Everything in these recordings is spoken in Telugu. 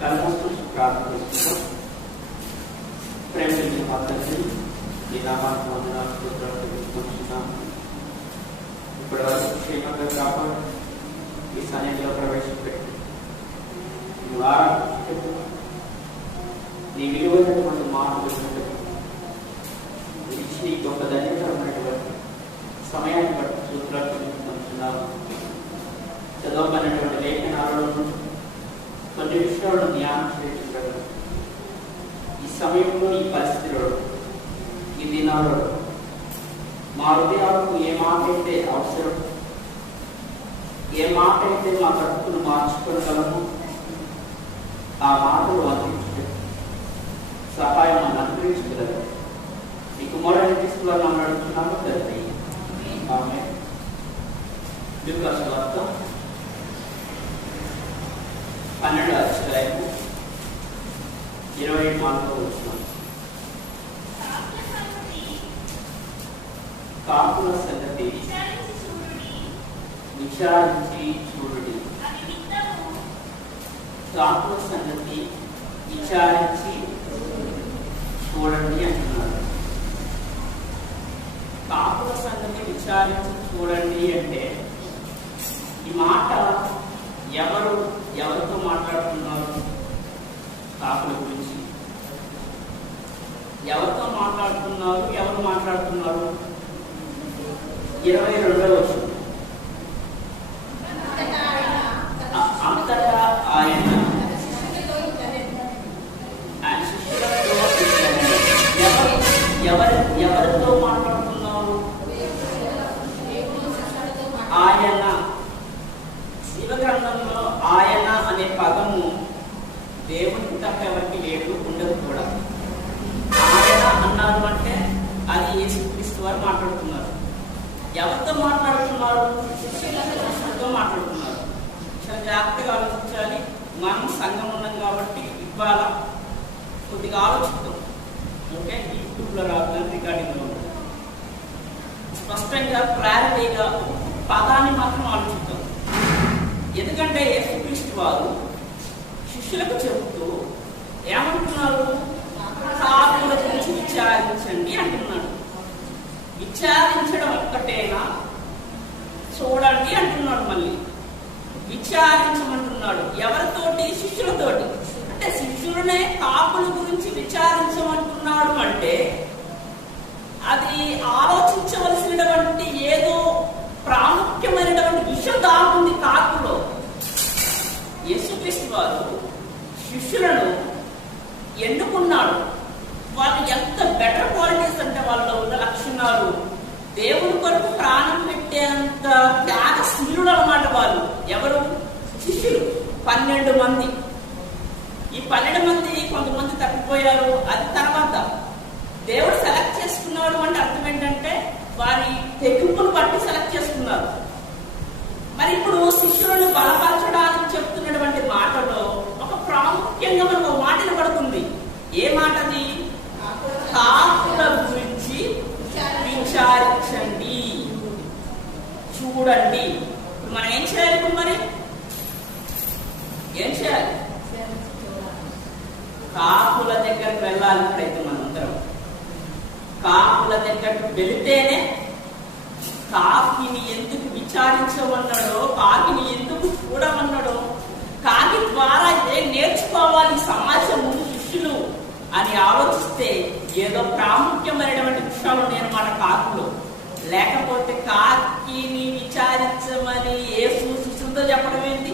కలమూసి ప్రార్థన చేసుకుంటాం. ప్రేమించిన మాత్రమే ఈ నామాన్ని వందనాలు స్తోత్రాలు తెలుసుకుంటున్నాము. ఇప్పటి వరకు క్షేమంగా కాపాడు ఈ సమయంలో ప్రవేశపెట్టి నువ్వు ఆరాధించు. నీ విలువైనటువంటి మాటలు ఇచ్చి గొప్ప ధన్యత ఉన్నటువంటి సమయాన్ని బట్టి సూత్రాలు తెలుసుకుంటున్నాము. చదవబడినటువంటి లేఖనాలలో కొన్ని విషయాలను ధ్యానం చేయడం ఈ సమయంలో ఈ పరిస్థితులలో ఈ దినాలలో మా హృదయాలకు ఏ మాట అయితే అవసరం, ఏ మాట అయితే మా బ్రతుకును మార్చుకోగలము ఆ మాటలు అందించడం సహాయం అని అనుగ్రహించగలరు. ఈ కుమారుని తీసుకుని నడుచున్నాము తండ్రి. ఆమె లూకా సువార్త 12వ అధ్యాయము 24వ వచనం. కాకుల సంగతి విచారించి చూడుడి. కాకుల సంగతి విచారించి చూడండి అంటున్నారు. కాకుల సంగతి విచారించి చూడండి అంటే ఈ మాట ఎవరితో మాట్లాడుతున్నారు? కాకుల గురించి ఎవరితో మాట్లాడుతున్నారు? ఎవరు మాట్లాడుతున్నారు? 22వ వచనం. అంతటా ఆయన శిష్యులతో ఎవరితో మాట్లాడుతున్నారు? ఆయన. శివగ్రంథంలో ఆయన అనే పదము దేవునికి తప్ప ఎవరికి లేదు, ఉండదు కూడా. ఆయన అన్నారు అంటే అది యేసుక్రీస్తు వారు మాట్లాడుతున్నారు. ఎవరితో మాట్లాడుతున్నారు? శిష్యులతో మాట్లాడుతున్నారు. చాలా జాగ్రత్తగా ఆలోచించాలి. మనం సంఘం ఉన్నాం కాబట్టి ఇవాళ కొద్దిగా ఆలోచిస్తాం. ఓకే, యూట్యూబ్లో రావడానికి రికార్డింగ్లో ఉంటుంది. స్పష్టంగా క్లారిటీగా పదాన్ని మాత్రం ఆలోచిస్తాం. ఎందుకంటే యేసుక్రీస్తు వారు శిష్యులకు చెబుతూ ఏమంటున్నారు? కాకుల గురించి విచారించండి అంటున్నాడు. విచారించడం ఒక్కటేనా? చూడండి అంటున్నాడు. మళ్ళీ విచారించమంటున్నాడు. ఎవరితోటి? శిష్యులతోటి. అంటే శిష్యులనే కాకుల గురించి విచారించమంటున్నాడు అంటే అది ఆలోచించవలసినటువంటి ఏదో ప్రాముఖ్యమైనటువంటి విషయం దాగుంది కాకులో. యేసుక్రీస్తు వారు శిష్యులను ఎన్నుకున్నాడు. వాళ్ళు ఎంత బెటర్ క్వాలిటీస్ అంటే వాళ్ళలో ఉన్న లక్షణాలు దేవుని కొరకు ప్రాణం పెట్టేంత త్యాగశీలుడు అన్నమాట వాళ్ళు. ఎవరు? శిష్యులు 12 మంది. ఈ 12 మంది కొంతమంది తప్పిపోయారు. అది తర్వాత దేవుడు సెలెక్ట్ చేసుకున్నాడు అంటే అర్థం ఏంటంటే వారి తెగింపును బట్టి సెలెక్ట్ చేసుకున్నారు. మరి ఇప్పుడు శిష్యులను బలపరచడానికి చెప్తున్నటువంటి మాటలో ఒక ప్రాముఖ్యంగా మనకు ఒక మాట పడుతుంది. ఏ మాటది? కాకుల గురించి విచారించండి, చూడండి. ఇప్పుడు మనం ఏం చేయాలి? ఇప్పుడు మరి ఏం చేయాలి? కాకుల దగ్గరకు వెళ్ళాలి. ఇప్పుడైతే మనం అందరం కాకుల దగ్గరకు వెళితేనే కాకిని ఎందుకు విచారించమన్నాడో, కాకిని ఎందుకు చూడమన్నాడో, కాకి ద్వారా ఏం నేర్చుకోవాలి సమాజము, శిష్యులు అని ఆలోచిస్తే ఏదో ప్రాముఖ్యమైనటువంటి విషయాలు నేను మన కాకులు. లేకపోతే కాకిని విచారించమని యేసు శిష్యులతో చెప్పడం ఏంటి?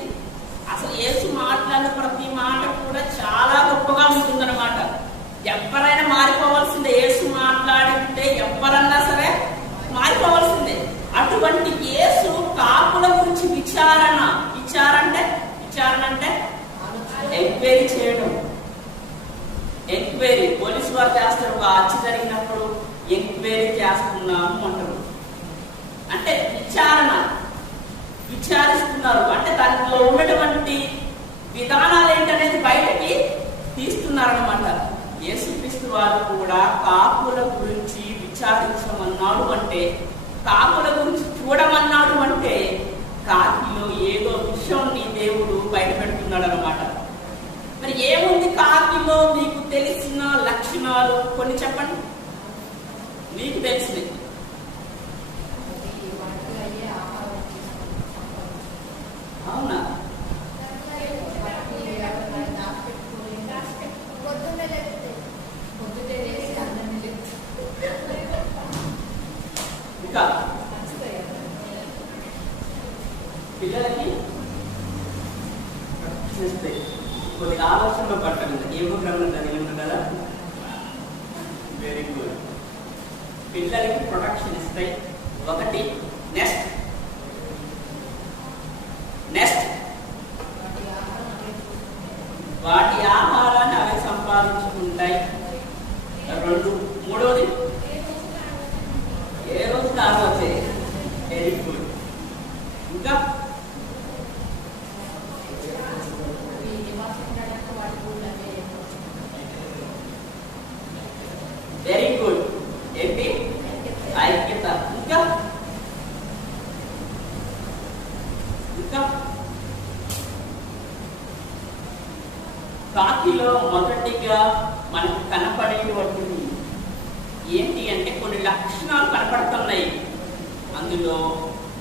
అసలు యేసు మాట్లాడిన ప్రతి మాట కూడా చాలా గొప్పగా ఉంటుందన్నమాట. ఎవరైనా మారిపోవాల్సిందే. యేసు మాట్లాడితే ఎవరన్నా సరే మారిపోవాల్సిందే. అటువంటి యేసు కాకుల గురించి విచారణ అంటే ఎంక్వైరీ చేయడం. ఎంక్వైరీ పోలీసు వారు చేస్తారు. ఒక హత్య జరిగినప్పుడు ఎంక్వైరీ చేస్తున్నాము అంటారు. అంటే విచారిస్తున్నారు. అంటే దాంట్లో ఉన్నటువంటి విధానాలు ఏంటనేది బయటకి తీస్తున్నారన్నమాట. యేసుక్రీస్తు వారు కూడా కాకుల గురించి విచారించమన్నాడు అంటే, కాకుల గురించి చూడమన్నాడు అంటే కాకిలో ఏదో విషయం నీ దేవుడు బయట పెడుతున్నాడు అనమాట. మరి తెలిసిన లక్షణాలు కొన్ని చెప్పండి, మీకు తెలిసినవి. అవునా? ఇంకా పిల్లలకి చేస్తాయి. కొద్దిగా ఆలోచనలో పట్టండి. ఏమో గ్రంథం చదివింది కదా, వెరీ గుడ్. పిల్లలకి ప్రొటెక్షన్ ఇస్తాయి. ఒకటి నెక్స్ట్ వాటి ఆహారాన్ని అవి సంపాదించుకుంటాయి. రెండు, మూడోది ఏ రోజు కావచ్చు. Very good. ఇంకా వెరీ గుడ్. ఏంటి? ఐక్యత. ఇంకా ఇంకా కాకిలో మొదటిగా మనకు కనపడేటువంటిది ఏంటి అంటే కొన్ని లక్షణాలు కనపడుతున్నాయి. అందులో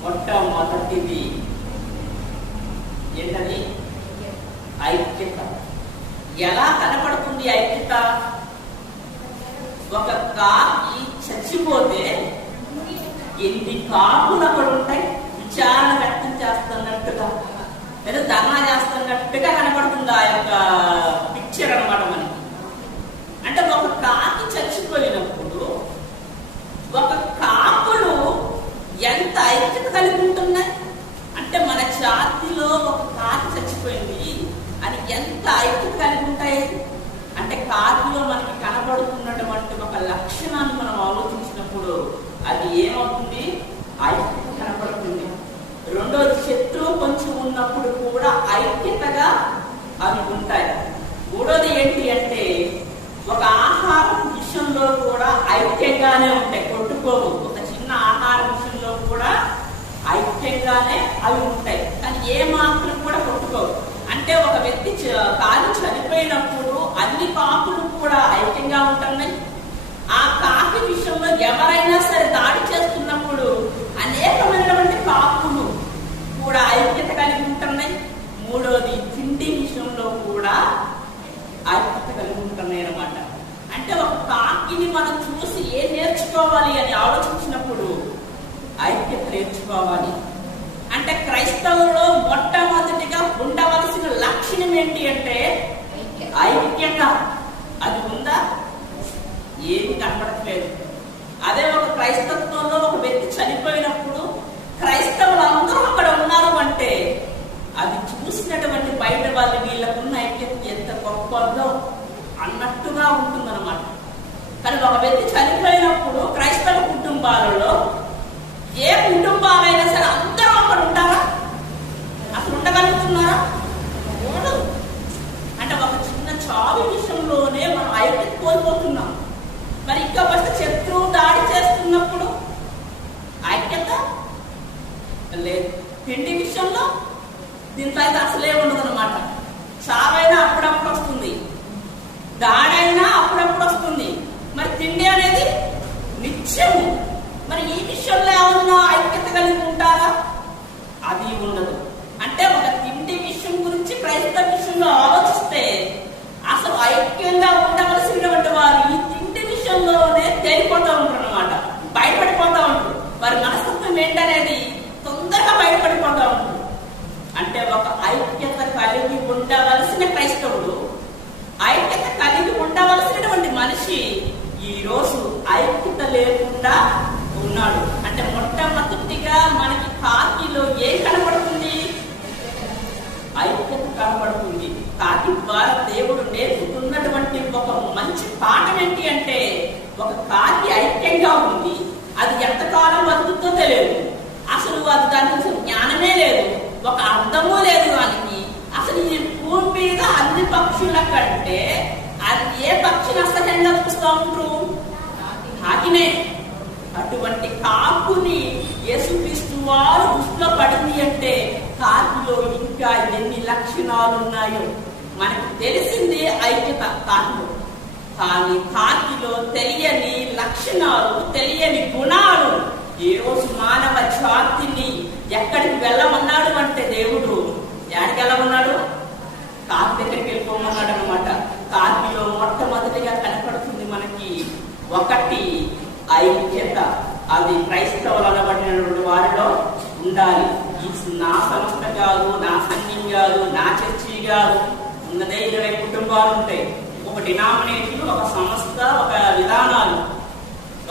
మొట్టమొదటిది ఏంటది? ఐక్యత. ఎలా కనపడుతుంది ఐక్యత? ఒక కాకి చచ్చిపోతే ఎన్ని కాకులు అక్కడ ఉంటాయి, విచారణ వ్యక్తం చేస్తున్నట్టుగా లేదా ధర్నా చేస్తున్నట్టుగా కనపడుతుంది ఆ యొక్క పిక్చర్ అన్నమాట మనకి. అంటే ఒక కాకి చచ్చిపోయినప్పుడు ఒక కాకులు ఎంత ఐక్యత కలిగి ఉంటున్నాయి అంటే, మన జాతిలో ఒక కాకి చచ్చిపోయింది అని ఎంత ఐక్యత కలిగి ఉంటాయి అంటే, కాకిలో మనకి కనబడుతున్నటువంటి ఒక లక్షణాన్ని మనం ఆలోచించినప్పుడు అది ఏమవుతుంది? ఐక్యత కనబడుతుంది. రెండోది, శత్రువు కొంచెం ఉన్నప్పుడు కూడా ఐక్యతగా అవి ఉంటాయి. మూడోది ఏంటి అంటే, ఒక ఆహారం విషయంలో కూడా ఐక్యంగానే ఉంటాయి, కొట్టుకోవు. ఒక చిన్న ఆహారం విషయంలో కూడా ఐక్యంగానే అవి ఉంటాయి, కానీ ఏ మాత్రం కూడా కొట్టుకోవు. అంటే ఒక వ్యక్తి కాలు చనిపోయినప్పుడు అన్ని కాకులు కూడా ఐక్యంగా ఉంటున్నాయి. ఆ కాకి విషయంలో ఎవరైనా సరే దాడి చేస్తున్నప్పుడు అనేకమైనటువంటి కాకులు కూడా ఐక్యత కలిగి ఉంటున్నాయి. మూడోది, తిండి విషయంలో కూడా ఐక్యత కలిగి ఉంటున్నాయి అన్నమాట. అంటే ఒక కాకిని మనం చూసి ఏం నేర్చుకోవాలి అని ఆలోచించినప్పుడు ఐక్యత నేర్చుకోవాలి. అంటే క్రైస్తవుల్లో మొట్టమొదటిగా ఉండవలసిన లక్షణం ఏంటి అంటే ఐక్యత. అది ఉందా? ఏమి కనపడట్లేదు. అదే ఒక క్రైస్తవంలో ఒక వ్యక్తి చనిపోయినప్పుడు క్రైస్తవులందరూ అక్కడ ఉన్నారు అంటే అది చూసినటువంటి బయట వాళ్ళు వీళ్ళకున్న ఐక్యత ఎంత గొప్పదో అన్నట్టుగా ఉంటుందన్నమాట. కానీ ఒక వ్యక్తి చనిపోయినప్పుడు క్రైస్తవ కుటుంబాలలో ఏ కుటుంబాలైనా సరే అందరూ అక్కడ ఉంటారా? అసలు ఉండగలుగుతున్నారా? అంటే ఒక చిన్న చావు విషయంలోనే మనం ఐక్యత కోల్పోతున్నాం. మరి ఇంకా వస్తే శత్రువు దాడి చేస్తున్నప్పుడు ఐక్యత లేదు. తిండి విషయంలో దీంట్లో అయితే అసలే ఉండదు అనమాట. చావైనా అప్పుడప్పుడు వస్తుంది, దాడైనా అప్పుడప్పుడు వస్తుంది. మరి తిండి అనేది నిత్యము. మరి ఈ విషయంలో ఏమన్నా ఐక్యత కలిగి ఉంటారా? అది ఉండదు. అంటే ఒక తిండి విషయం గురించి క్రైస్తవ విషయంలో ఆలోచిస్తే అసలు ఐక్యంగా ఉండవలసినటువంటి వారు ఈ తిండి విషయంలోనే తేలిపోతూ ఉంటారు అన్నమాట, బయటపడిపోతూ ఉంటారు. వారి మనస్తత్వం ఏంటనేది తొందరగా బయటపడిపోతూ ఉంటుంది. అంటే ఒక ఐక్యత కలిగి ఉండవలసిన క్రైస్తవుడు, ఐక్యత కలిగి ఉండవలసినటువంటి మనిషి ఈ రోజు ఐక్యత లేకుండా ఉన్నాడు. అంటే మొట్టమొదటిగా మనకి కాకిలో ఏం కనబడుతుంది? ఐక్యత కనబడుతుంది. కాకి ద్వారా దేవుడు నేర్పుతున్నటువంటి ఒక మంచి పాఠం ఏంటి అంటే, ఒక కాకి ఐక్యంగా ఉంది. అది ఎంతకాలం బతుకుతో తెలియదు, అసలు అది దానికి జ్ఞానమే లేదు, ఒక అర్థమూ లేదు దానికి. అసలు ఈ భూమి మీద అన్ని పక్షుల కంటే అది ఏ పక్షిని అసహ్యంగా చూస్తూ ఉంటారు? కాకినే. అటువంటి కాకుని యేసుక్రీస్తు వారు దృష్టిలో పడింది అంటే కాకిలో ఇంకా ఎన్ని లక్షణాలు ఉన్నాయో మనకు తెలిసింది ఐక్యత కాకిలో. కానీ కాకిలో తెలియని లక్షణాలు, తెలియని గుణాలు ఈ రోజు మానవ జాతిని ఎక్కడికి వెళ్ళమన్నాడు అంటే దేవుడు ఎక్కడికి వెళ్ళమన్నాడు? కాకి దగ్గరికి వెళ్ళిపోమన్నాడు అనమాట. కాకిలో మొట్టమొదటిగా కనపడుతుంది మనకి ఒకటి ఐక్యత. అది క్రైస్తవులు అనబడినటువంటి వారిలో ఉండాలి. నా సంస్థ కాదు, నా సంఘం కాదు, నా చర్చి కాదు, ఉన్నదే 20 కుటుంబాలు ఉంటాయి. ఒక డినామినేషన్, ఒక సంస్థ, ఒక విధానాలు.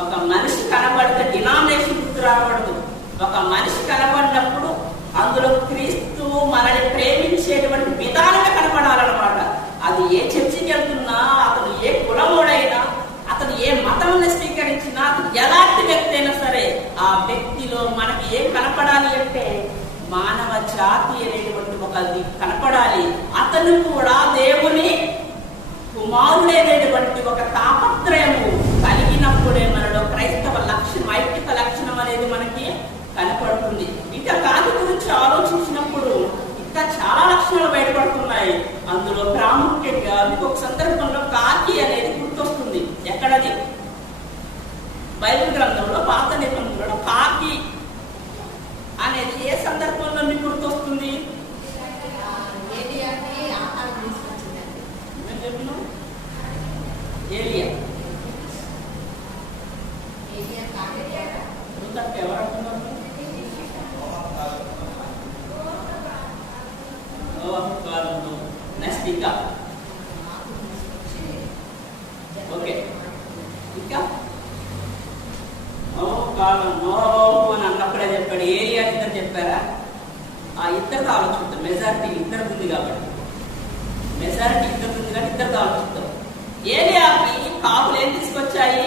ఒక మనిషి కనబడితే డినామినేషన్ గుర్తు రాకూడదు. ఒక మనిషి కనబడినప్పుడు అందులో క్రీస్తు మనల్ని ప్రేమించేటువంటి విధానంగా కనపడాలన్నమాట. అది ఏ చర్చికి వెళ్తున్నా, అతను ఏ కులముడైనా, అతను ఏ మతాన్ని స్వీకరించినా, అతను ఎలాంటి వ్యక్తి అయినా సరే ఆ వ్యక్తిలో మనకి ఏం కనపడాలి అంటే మానవ జాతి అనేటువంటి ఒకది కనపడాలి. అతను కూడా దేవుని కుమారుడైనటువంటి ఒక తాపత్రయము కలిగినప్పుడే మనలో క్రైస్తవ లక్షణం, ఐక్యత లక్షణం అనేది మనకి కనపడుతుంది. ఇంకా కాకి గురించి ఆలోచించినప్పుడు ఇంకా చాలా లక్షణాలు బయటపడుతున్నాయి. అందులో ప్రాముఖ్యంగా ఇంకొక సందర్భంలో కాకి అనేది గుర్తొస్తుంది. ఎక్కడది? బైబిల్ గ్రంథంలో పాత నిబంధనలో కాకి అనేది ఏ సందర్భంలో మీకు గుర్తొస్తుంది? ఏలియా. ఎవరంటున్నారు? నెక్స్ట్ ఇంకా ఓకే, ఇంకా నోవాహు అని అన్నప్పుడే చెప్పాడు. ఏలియా ఇద్దరు చెప్పారా? ఆ ఇద్దరితో ఆలోచిస్తాం. మెజారిటీ ఇద్దరు ఉంది కాబట్టి, మెజారిటీ ఇద్దరు ఉంది కాబట్టి ఇద్దరితో ఆలోచిస్తాం. ఏలియాకి కాపులు ఏం తీసుకొచ్చాయి?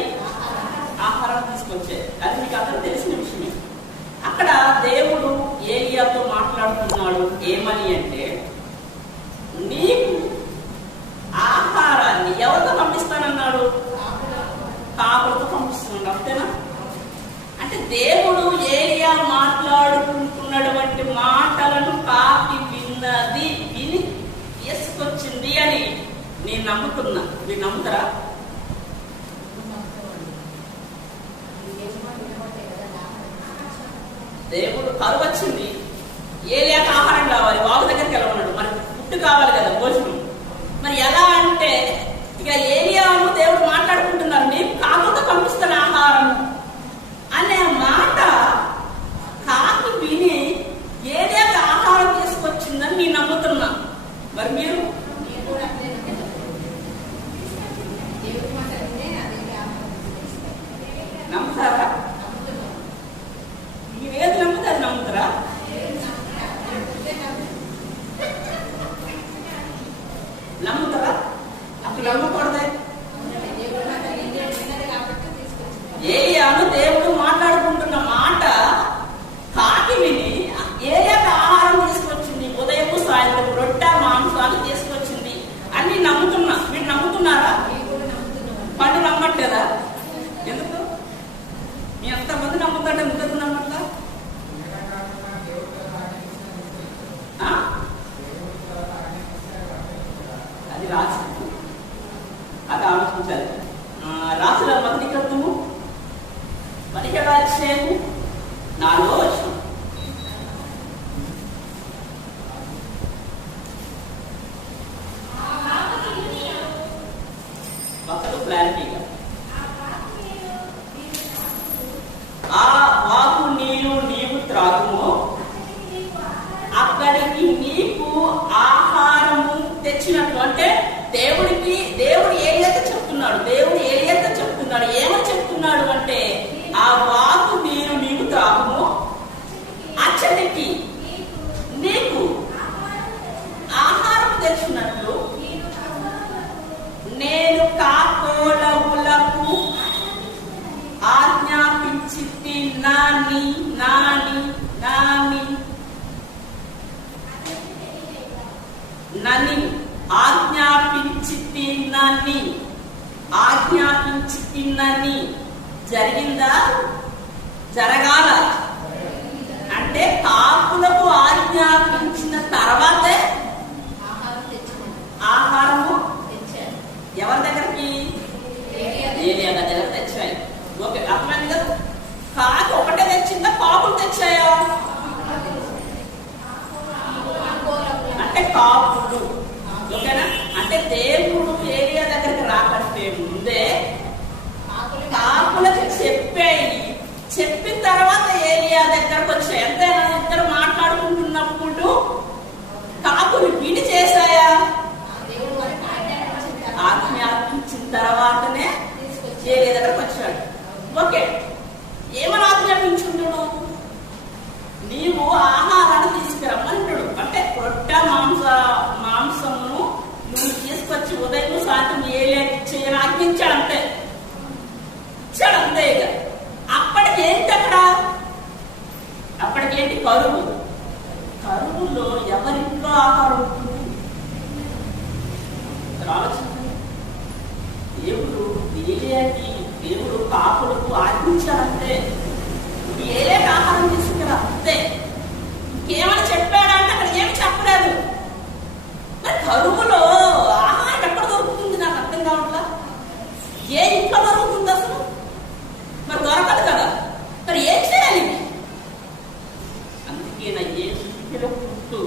ఆహారం తీసుకొచ్చాయి. అది మీకు అందరూ తెలిసిన విషయమే. అక్కడ దేవుడు ఏలియాతో మాట్లాడుతున్నాడు. ఏమని అంటే, నీకు ఆహారాన్ని ఎవరితో పంపిస్తానన్నాడు? కాపులతో పంపిస్తున్నాడు. అంతేనా? అంటే దేవుడు ఏలియా మాట్లాడుకుంటున్నటువంటి మాటలను కాకి విన్నది, విని తీసుకొచ్చింది అని నేను నమ్ముతున్నా. మీరు నమ్ముతారా? దేవుడు కరువు వచ్చింది, ఏలియాకి ఆహారం కావాలి, వాగు దగ్గరికి వెళ్ళమన్నాడు. మరి ఫుడ్ కావాలి కదా, భోజనం. మరి ఎలా అంటే ఇక ఏలియాను దేవుడు మాట్లాడుకుంటున్నారు, నేను కాకులతో పంపిస్తాను ఆహారం అనే మాట కాకి విని ఏలియాకి ఆహారం తీసుకొచ్చిందని నేను నమ్ముతున్నా. మరి మీరు నమ్ముతారా? మీరు ఏది నమ్మితే అది నమ్ముతారా? నమ్ముతారా? అసలు నమ్మకూడదే. ఏలియాను దేవుడు మాట్లాడుకుంటున్న మాట కాకి విని ఏలియాకి ఆహారం తీసుకొచ్చింది, ఉదయం సాయంత్రం రొట్టె మాంసాలు తీసుకొచ్చింది అని నమ్ముతున్నా. మీరు నమ్ముతున్నారా? పండు నమ్మట్లేదా? ఎందుకు? మీ ఎంతమంది నమ్ముతాడు? ఎందుకు నమ్మట్లా? అది రాసి అది ఆలోచించాలి. రాసిన మొదటి గ్రంథము 17వ అధ్యాయము 4వ వచనం. ఒకరు క్లారిటీగా ఆ వాగు నీరు నీవు త్రాగుము, అక్కడికి నీకు ఆహారము తెచ్చినట్టు. అంటే దేవుడు ఏదైతే చెప్తున్నాడు, దేవుడు ఏదైతే చెప్తున్నాడు, ఏమని చెప్తున్నాడు అంటే ఆ వాగు నీరు నీవు త్రాగుము, అచ్చటికి నీకు ఆహారం తెచ్చినట్లు నేను కాకోలవులకు ఆజ్ఞాపించి నాని నాని నాని నని ఆజ్ఞాపించి జరిగిందా? జరగాల. అంటే కాకులకు ఆజ్ఞాపించిన తర్వాతే ఆహారము ఎవరి దగ్గరికి? కాపులు. ఓకేనా? అంటే దేవుడు ఏరియా దగ్గరికి రాకంటే ముందే కాపులకు చెప్పిన తర్వాత ఏరియా దగ్గరకు వచ్చాయి. ఎంతైనా ఇద్దరు మాట్లాడుకుంటున్నప్పుడు కాపులు విని చేశాయా? ఆజ్ఞాపించిన తర్వాతనే ఏరియా దగ్గరకు వచ్చాడు. ఓకే, ఏమని ఆజ్ఞాపించుంటాడు? నీవు ఆహారాన్ని తీసుకురమ్మంటాడు. అంటే రొట్టె మాంసమును నువ్వు తీసుకొచ్చి ఉదయం సాయంత్రం చేయని ఆజ్ఞించాడు. అంతే ఇచ్చాడు, అంతే. ఇక అప్పటికి ఏంటి అప్పటికేంటి? కరువు. కరువులో ఎవరింట్లో ఆహారం ఉంటుంది? ఆలోచించండి. దేవుడు కాపులకు ఆజ్ఞించాడంటే ఏలేక ఆహారం తీసుకురా, అంతే. ఇంకేమైనా చెప్పాడంటే అక్కడ ఏమి చెప్పలేదు. మరి కరువులో ఆహారం ఎక్కడ దొరుకుతుంది? నాకు అర్థం కావట్లా. ఏ ఇంట్లో దొరుకుతుంది అసలు? మరి దొరకదు కదా. మరి ఏం చేయాలి? అందుకే నా ఏ స్థితిలో పుట్టు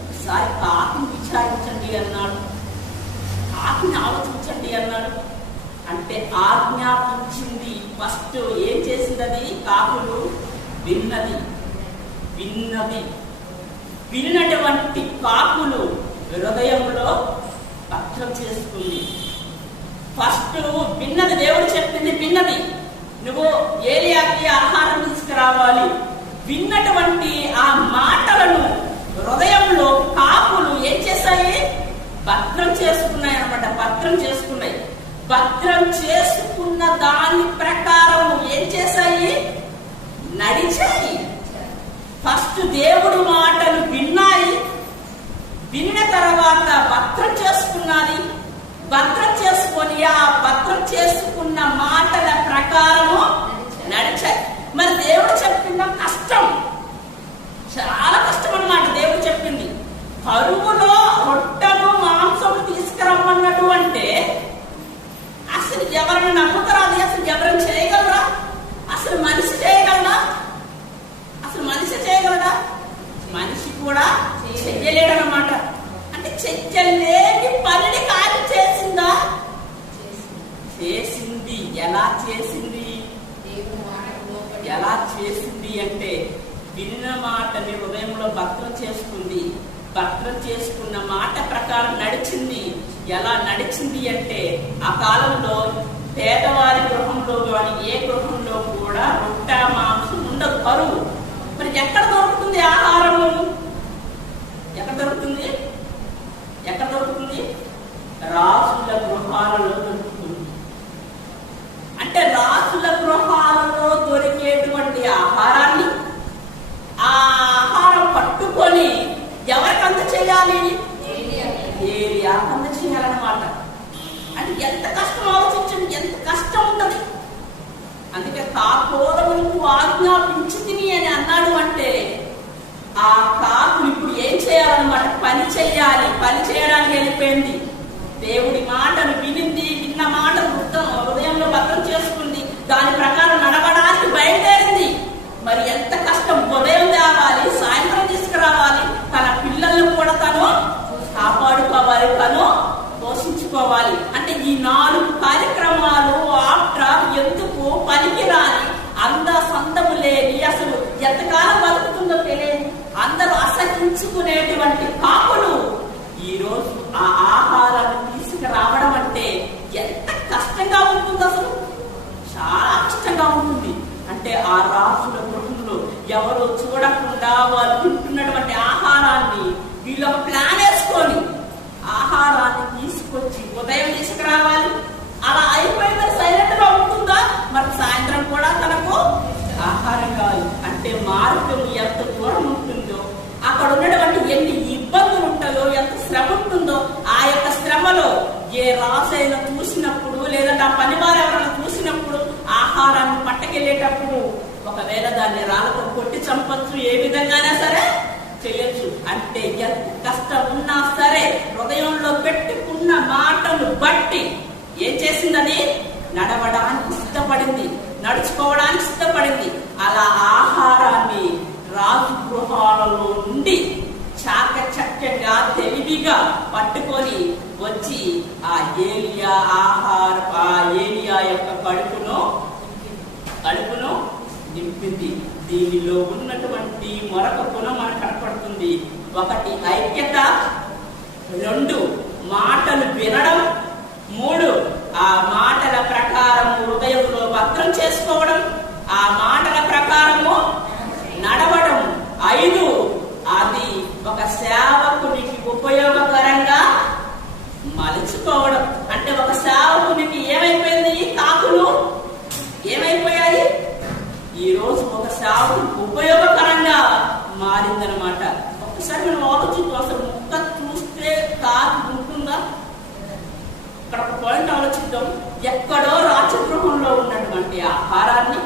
ఒకసారి కాకుని విచారించండి అన్నాడు, కాకుని ఆలోచించండి అన్నాడు. అంటే ఆజ్ఞాపించింది ఫస్ట్ ఏం చేసింది? అది కాకులు విన్నటువంటి కాకులు హృదయంలో భద్రం చేసుకుంది. ఫస్ట్ విన్నది, దేవుడు చెప్పింది విన్నది. నువ్వు ఏలియాకి ఆహారం తీసుకురావాలి. విన్నటువంటి ఆ మాటలను హృదయంలో కాకులు ఏం చేశాయి? భద్రం చేసుకున్నాయి అన్నమాట. భద్రం చేసుకున్న దాని ప్రకారం ఏం చేశాయి? నడిచాయి. ఫస్ట్ దేవుడి మాటలు విన్నాయి. విన్న తర్వాత భద్రం చేసుకున్నది. భద్రం చేసుకొని ఆ భద్రం చేసుకున్న మాటల ప్రకారము నడిచాయి. మరి దేవుడు చెప్పింది కష్టం, చాలా కష్టం అన్నమాట. దేవుడు చెప్పింది కరువులో రొట్టెలు మాంసం తీసుకురమ్మన్నట్టు అంటే అసలు ఎవరైనా నమ్ముతారా? అది అసలు ఎవరైనా చేయగలరా? అసలు మనిషి చేయగలరా? మనిషి కూడా చెయ్యలేడనమాట. అంటే చెయ్యలేని పనిని కాదు చేసిందా? చేసింది. ఎలా చేసింది అంటే విన్న మాటని హృదయంలో భద్రం చేసుకుంది. భద్రం చేసుకున్న మాట ప్రకారం నడిచింది. ఎలా నడిచింది అంటే ఆ కాలంలో పేదవారి గృహంలో కానీ ఏ గృహంలో కూడా రొట్టె మాంసం ఉండదు, కరువు. మరి ఎక్కడ దొరుకుతుంది ఆహారము? ఎక్కడ దొరుకుతుంది? రాజుల గృహాలలో దొరుకుతుంది. అంటే రాజుల గృహాలలో దొరికేటువంటి ఆహారాన్ని, ఆ ఆహారం పట్టుకొని ఎవరికి అందచేయాలి? ఏలియాకు అందచేయాలన్నమాట. అంటే ఎంత కష్టం ఆలోచించండి, ఎంత కష్టం ఉంటుంది. అందుకే కాకోదములకు ఆజ్ఞాపించింది అని అన్నాడు. అంటే ఆ కాకు ఇప్పుడు ఏం చేయాలన్నమాట? పని చేయడానికి వెళ్ళిపోయింది. దేవుడి మాటను విన్న మాట హృదయంలో భద్రం చేసుకుంది. దాని ప్రకారం నడవడానికి బయలుదేరింది. మరి ఎంత కష్టం! ఉదయం తేవాలి, సాయంత్రం తీసుకురావాలి, తన పిల్లలను కూడా తను కాపాడుకోవాలి, తను పోషించుకోవాలి. అంటే ఈ 4 కార్యక్రమాలు ఆఫ్టర్ ఎందుకు పనికిరాని, సందము లేని, అసలు ఎంతకాలం బతుకుతుందో తెలియదు అందరూ అసహించుకునేటువంటి కాకులు ఈరోజు ఆ ఆహారాన్ని తీసుకురావడం అంటే ఎంత కష్టంగా ఉంటుంది? అసలు చాలా కష్టంగా ఉంటుంది. అంటే ఆ రాజుల గృహంలో ఎవరు చూడకుండా వాళ్ళు తింటున్నటువంటి ఆహారాన్ని వీళ్ళు ఒక ప్లాన్ వేసుకొని ఆహారాన్ని తీసుకొచ్చి ఉదయం తీసుకురావాలి. అలా అయిపోయిన సైలెంట్ గా ఉంటుందా? మరి సాయంత్రం కూడా తనకు ఆహారం కావాలి. అంటే మార్గం ఎంత దూరం ఉంటుందో, అక్కడ ఉన్నటువంటి ఎన్ని ఇబ్బందులు ఉంటాయో, ఎంత శ్రమ ఉంటుందో, ఆ యొక్క శ్రమలో ఏ రాజైనా చూసినప్పుడు, లేదంటే ఆ పనివారు ఎవరైనా చూసినప్పుడు ఆహారాన్ని పట్టకెళ్ళేటప్పుడు ఒకవేళ దాన్ని రాళ్ళతో కొట్టి చంపచ్చు, ఏ విధంగానే సరే చేయొచ్చు. అంటే ఎంత కష్టం ఉన్నా సరే హృదయంలో పెట్టుకున్న మాటను బట్టి ఏం చేసిందని? నడవడానికి సిద్ధపడింది, నడుచుకోవడానికి సిద్ధపడింది. అలా ఆహారాన్ని రాజు గృహాలలో నుండి చాకచక్యంగా తెలివిగా పట్టుకొని వచ్చి ఆ ఏలియా యొక్క కడుపును నింపింది. దీనిలో ఉన్నటువంటి మరొక గుణం మనకు కనపడుతుంది. ఒకటి ఐక్యత, 2 మాటలు వినడం, 3 ఆ మాటల ప్రకారము హృదయంలో భద్రం చేసుకోవడం, ఆ మాటల ప్రకారము నడవడం, 5 అది ఒక సేవకునికి ఉపయోగకరంగా మలుచుకోవడం. అంటే ఒక సేవకునికి ఏమైపోయింది? కాకులు ఏమైపోయాయి? ఈ రోజు ఒక సేవకునికి ఉపయోగకరంగా మారిందనమాట. ఒకసారి మనం ఆలోచించు, అసలు ముక్క చూస్తే కాకి ఉంటుందా? ఇక్కడ ఒక పాయింట్ ఆలోచిద్దాం. ఎక్కడో రాజగృహంలో ఉన్నటువంటి ఆహారాన్ని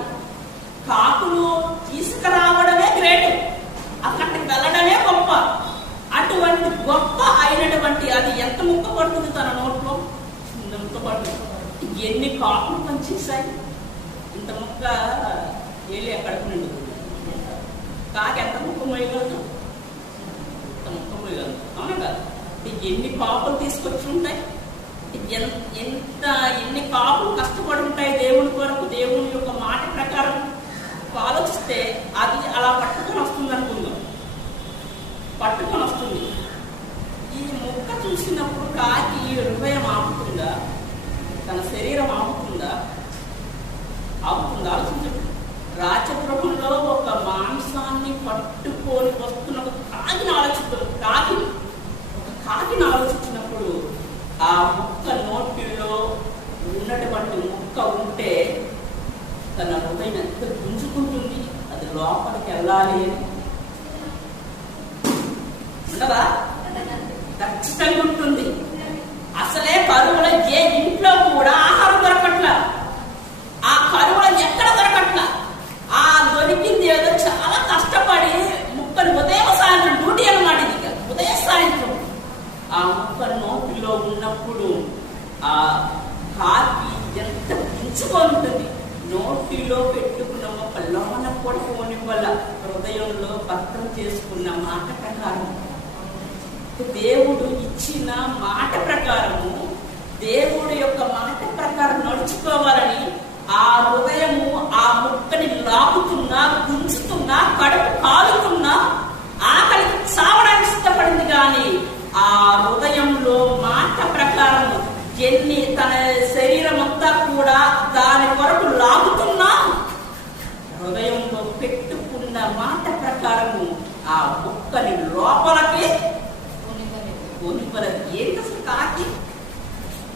కాకులు తీసుకురావడమే గ్రేట్, అక్కడికి వెళ్ళడమే గొప్ప. అటువంటి గొప్ప అయినటువంటి అది ఎంత ముక్క పడుతుంది తన నోట్లో? ఇంత ముక్క పడుతుంది. ఎన్ని కాకులు పనిచేశాయి? ఇంత ముక్క వెళ్ళి ఎక్కడికి నిండుతుంది. కాకి ఎంత ముక్క మోయగలదు? ఇంత ముక్క మోయగలదు, అవునా కాదు? ఎన్ని కాకులు తీసుకొచ్చి ఉంటాయి? ఎన్ని కాకులు కష్టపడి ఉంటాయి దేవుని కొరకు, దేవుని యొక్క మాట ప్రకారం ఆలోచిస్తే అది అలా పట్టుకొని వస్తుంది అనుకుందాం. పట్టుకొని వస్తుంది. ఈ ముక్క చూసినప్పుడు కాకి హృదయం ఆపుతుందా? తన శరీరం ఆపుతుందా? ఆలోచించండి. రాజగృహంలో ఒక మాంసాన్ని పట్టుకొని వస్తున్న ఒక కాకిని ఆలోచిస్తాం. ఒక కాకిని ఆలోచించినప్పుడు ఆ ముక్క నోటిలో ఉన్నటువంటి ముక్క ఉంటే తన హృదయం ఎంత గుంజుకుంటుంది, అది లోపలికి వెళ్ళాలి అని ఉండదా? ఖచ్చితంగా ఉంటుంది. అసలే కరువులో ఏ ఇంట్లో కూడా ఆహారం దొరకట్ల. ఆ కరువులో ఎక్కడ దొరకట్ల. ఆ దొరికింది ఏదో చాలా కష్టపడి ముక్కలు ఉదయం సాయంత్రం డ్యూటీ అనమాట. ఇది ఉదయం సాయంత్రం ఆ ముక్క నోటిలో ఉన్నప్పుడు ఆ కాకి ఎంత గుంజుకుంటుంది. నోటిలో పెట్టుకున్న ఒక లోన పడుకోని వల్ల హృదయంలో భద్రం చేసుకున్న మాట ప్రకారం, దేవుడు ఇచ్చిన మాట ప్రకారము, దేవుడు యొక్క మాట ప్రకారం నడుచుకోవాలని ఆ హృదయము ఆ ముక్కని లాగుతున్నా, గుంజుతున్నా, కడుపు కాలుతున్నా, ఆకలికి చావడానికి ఇష్టపడింది. కానీ ఆ హృదయంలో మాట ప్రకారం ఎన్ని తన శరీరం అంతా కూడా దాని కొరకు లాగుతున్నా, హృదయంలో పెట్టుకున్న మాట ప్రకారము ఆ ముక్కని లోపలికి కొనిపలది. ఏంటి అసలు కాకి?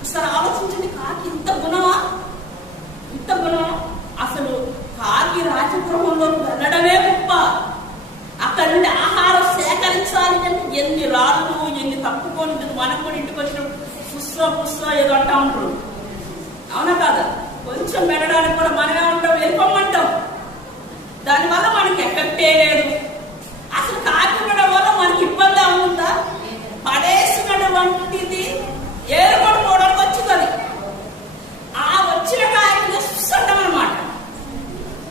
అసలు ఆలోచించండి, కాకి ఇంత గుణమా? అసలు కాకి రాజగృహంలోకి వెళ్ళడమే గొప్ప. అక్కడి నుండి ఆహారం సేకరించాలి అంటే ఎన్ని రాళ్ళు, ఎన్ని తప్పుకొని మనం కూడా ఇంటికి వచ్చినప్పుడు పుస్స ఏదో అంటా ఉంటారు, అవునా కాదా? కొంచెం పెట్టడానికి కూడా మనమే ఉంటాం, వెళ్ళిపోమంటాం. దానివల్ల మనకి ఎఫెక్టే లేదు. అసలు కాకి ఉండడం వల్ల మనకి ఇబ్బంది అవుతుందా? పడేసినటువంటిది ఏరుకొట్టుకోవడానికి వచ్చింది. ఆ వచ్చిన కాయని చూస్తాం అనమాట.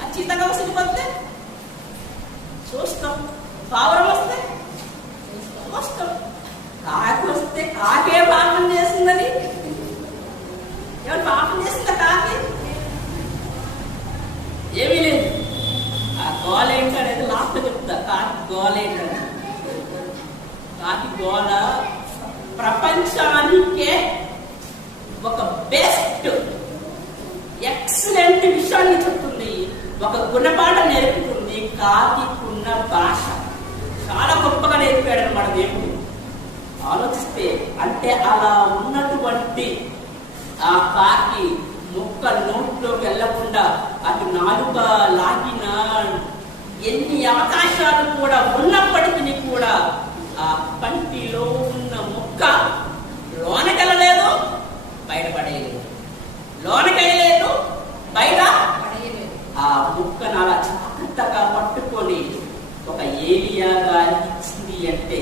ఆ చిన్నగా వస్తే చూస్తాం, పావురం వస్తే చూస్తాం. కాకి వస్తే కాకే పాపం చేసిందని, ఎవరు పాపం చేసిందా? కాకి ఏమీ లేదు. ఆ గోల ఏంటనేది లాస్ట్ చెప్తా. కాకి గోల ఏంటనేది, కాకి గోల ప్రపంచానికే ఒక బెస్ట్ ఎక్సలెంట్ విషయాన్ని చెప్తుంది, ఒక గుణపాఠం నేర్పుతుంది. కాకికున్న భాష చాలా గొప్పగా నేర్పాడు అన్నమాట దేవుడు. ఆలోచిస్తే అంటే అలా ఉన్నటువంటి ఆ కాకి ముక్క నోట్లోకి వెళ్లకుండా అది నాలుక లాగిన ఎన్ని అవకాశాలు కూడా ఉన్నప్పటికీ కూడా ఆ పంటిలో ఉన్న ముక్క లోనకెళ్ళలేదు, బయటపడేయలేదు. లోనకెళ్ళలేదు, బయట ఆ ముక్కను అలా జాగ్రత్తగా పట్టుకొని ఒక ఏలియాగా ఇచ్చింది. అంటే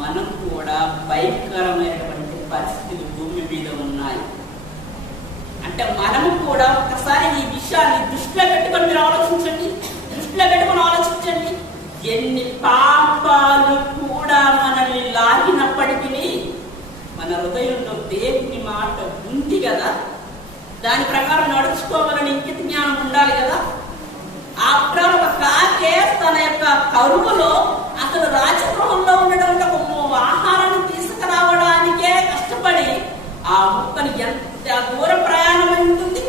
మనం కూడా భయంకరమైనటువంటి పరిస్థితులు భూమి మీద ఉన్నాయి. అంటే మనము కూడా ఒకసారి ఈ విషయాన్ని దృష్టిలో పెట్టుకొని మీరు ఆలోచించండి. ఎన్ని పాపాలు కూడా కూడా మనల్ని లాగినప్పటికీ మన హృదయంలో దేవుని మాట ఉంది కదా, దాని ప్రకారం నడుచుకోవాలని ఇంకిత జ్ఞానం ఉండాలి కదా. ఆఫ్టర్ ఒక కాకే తన యొక్క కరువులో అసలు రాజగృహంలో ఉండడం ఒక ఆహారాన్ని తీసుకురావడానికే కష్టపడి ఆ ముక్కని ఎంత దూర ప్రయాణం ఉంటుంది.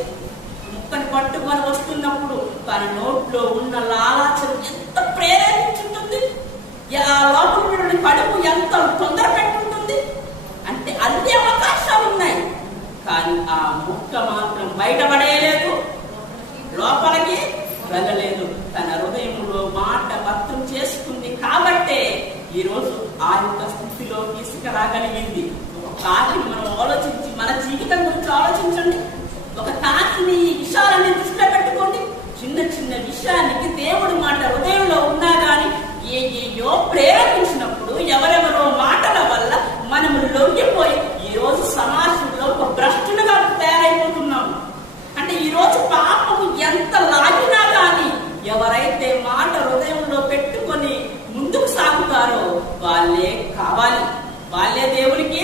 ముక్కని పట్టుకొని వస్తున్నప్పుడు తన నోట్లో ఉన్న లాలాచన ఎంత ప్రేరేపించుంటుంది, లోపల కడుపు ఎంత తొందర పెట్టుంటుంది. అంటే అన్ని అవకాశాలు ఉన్నాయి, కానీ ఆ ముక్క మాత్రం బయటపడేయలేదు, లోపలికి వెళ్ళలేదు. తన హృదయంలో మాట భద్రం చేసుకుంది కాబట్టే ఈరోజు ఆ యొక్క స్థితిలో తీసుకురాగలిగింది. ఒక కాకిని మనం ఆలోచించి మన జీవితం గురించి ఆలోచించండి. ఒక కాకిని ఈ విషయాలన్నీ దృష్టిలో పెట్టుకోండి. చిన్న చిన్న విషయానికి దేవుడి మాట హృదయంలో ఉన్నా కానీ ఏయో ప్రేరేపించినప్పుడు ఎవరెవరో మాటల వల్ల మనము లొంగిపోయి ఈరోజు సమాజంలో ఒక భ్రష్టులుగా తయారైపోతున్నాము. అంటే ఈరోజు పాపము ఎంత లాగినా కానీ ఎవరైతే మాట హృదయంలో పెట్టుకొని ముందుకు సాగుతారో వాళ్ళే కావాలి, వాళ్ళే దేవునికి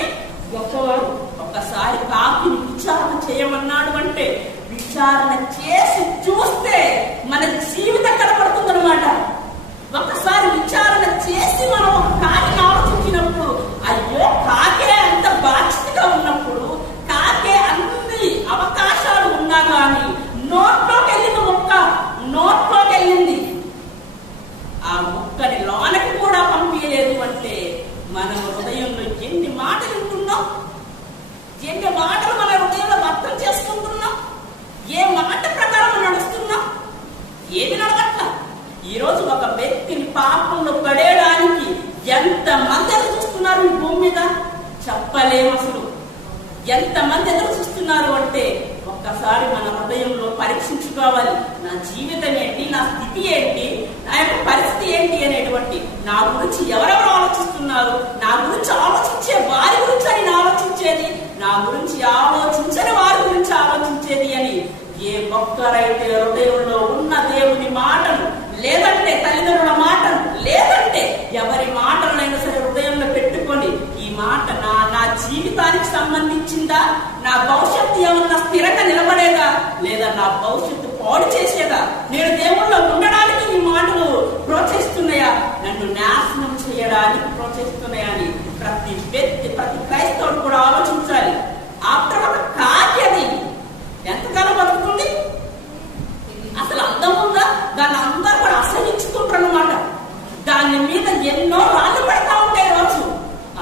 గొప్పవారు. ఒక్కసారి కాకిని విచారణ చేయమన్నాడు అంటే విచారణ చేసి చూస్తే మన జీవితం కనపడుతుందన్నమాట. ఒకసారి విచారణ చేసి మనం ఒక కాకిని ఆలోచించినప్పుడు అయ్యో కాకే అంత బాధ్యతగా ఉన్నప్పుడు, కాకే అన్ని అవకాశాలు ఉన్నా కానీ నోట్లోకి వెళ్ళిన మొక్క నోట్లోకి వెళ్ళింది, ఆ మొక్కని లోనకి కూడా పంపించలేదు అంటే మన హృదయంలో ఎన్ని మాటలు ఉంటున్నాం, ఎన్ని మాటలు మన హృదయంలో అర్థం చేసుకుంటున్నాం, ఏ మాట ప్రకారం నడుస్తున్నాం, ఏది నడవట్లా. ఈరోజు ఒక వ్యక్తిని పాపంలో పడేయడానికి ఎంత మంది ఎదురు చూస్తున్నారు ఈ భూమి మీద చెప్పలేము. అసలు ఎంత మంది ఎదురు చూస్తున్నారు అంటే ఒక్కసారి మన హృదయంలో పరీక్షించుకోవాలి. నా జీవితం ఏంటి, నా స్థితి ఏంటి, నా యొక్క పరిస్థితి ఏంటి అనేటువంటి నా గురించి ఎవరెవరు ఆలోచిస్తున్నారు, నా గురించి ఆలోచించే వారి గురించి ఆయన ఆలోచించేది, నా గురించి ఆలోచించని వారి గురించి ఆలోచించేది అని ఏ ఒక్కరైతే హృదయంలో ఉన్న దేవుని మాటను, లేదంటే తల్లిదండ్రుల మాటను, లేదంటే ఎవరి మాటలైనా సరే హృదయంలో పెట్టుకొని ఈ మాట నా జీవితానికి సంబంధించిందా, నా భవిష్యత్తు ఏమన్నా స్థిరంగా నిలబడేదా, లేదా నా భవిష్యత్తు పాడు చేసేదా, నేను దేవుళ్ళలో ఉండడానికి ఈ మాటలు ప్రోత్సహిస్తున్నాయా, నన్ను నాశనం చేయడానికి ప్రోత్సహిస్తున్నాయా అని ప్రతి వ్యక్తి, ప్రతి క్రైస్తవుడు కూడా ఆలోచించాలి. ఆఫ్టర్ ఒక కాకి అది ఎంతకాలం బతుకుతుంది, అసలు అందం ఉందా, దాన్ని అందరూ కూడా అసహించుకుంటారు అన్నమాట. దాని మీద ఎన్నో రాళ్ళు పడతా ఉంటాయి రోజు.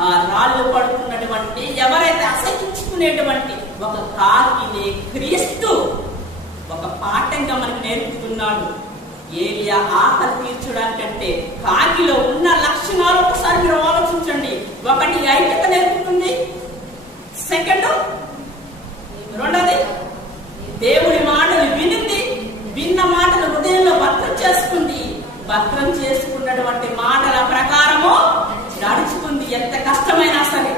ఆ రాళ్ళు పడుతున్నటువంటి ఎవరైతే అసహించుకునేటువంటి ఒక కాకిని క్రీస్తు ఒక పాఠంగా మనకు నేర్పుతున్నాడు. ఏలియా ఆకలి తీర్చడానికంటే కాకిలో ఉన్న లక్షణాలు ఒకసారి మీరు ఆలోచించండి. ఒకటి ఐక్యత నేర్పుతుంది, సెకండ్ రెండోది దేవుడి మాటలు వినింది, విన్న మాటలు హృదయంలో భద్రం చేసుకుంది, భద్రం చేసుకున్నటువంటి మాటల ప్రకారము నడుచుకుంది. ఎంత కష్టమైనా సరే,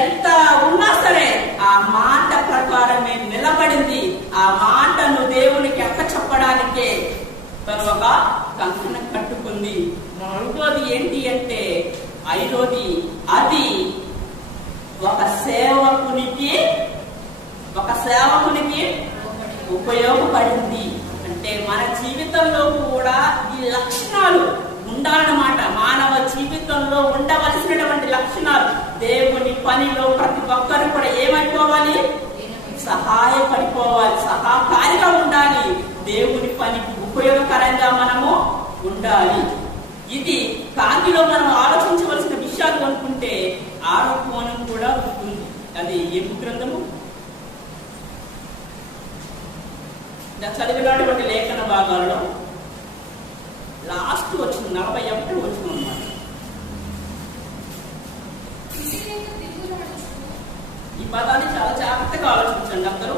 ఎంత ఉన్నా సరే ఆ మాట ప్రకారమే నిలబడింది. ఆ మాటను దేవునికి అప్పచెప్పడానికే తను ఒక కంకణం కట్టుకుంది. నాలుగోది ఏంటి అంటే, ఐదోది అది ఒక సేవకునికి ఉపయోగపడింది. అంటే మన జీవితంలో కూడా ఈ లక్షణాలు ఉండాలన్నమాట. మానవ జీవితంలో ఉండవలసినటువంటి లక్షణాలు. దేవుని పనిలో ప్రతి ఒక్కరు కూడా ఏమైపోవాలి, సహాయపడిపోవాలి, సహకారిగా ఉండాలి, దేవుని పనికి ఉపయోగకరంగా మనము ఉండాలి. ఇది కాకిలో మనం ఆలోచించవలసిన విషయాలు అనుకుంటే ఆరో కోణం కూడా ఉంటుంది. అది ఏం గ్రంథము, చదివినటువంటి లేఖన భాగాలలో లాస్ట్ వచ్చిన 41 వచ్చిన అన్నమాట. ఈ పదాన్ని చాలా జాగ్రత్తగా ఆలోచించండి అందరూ.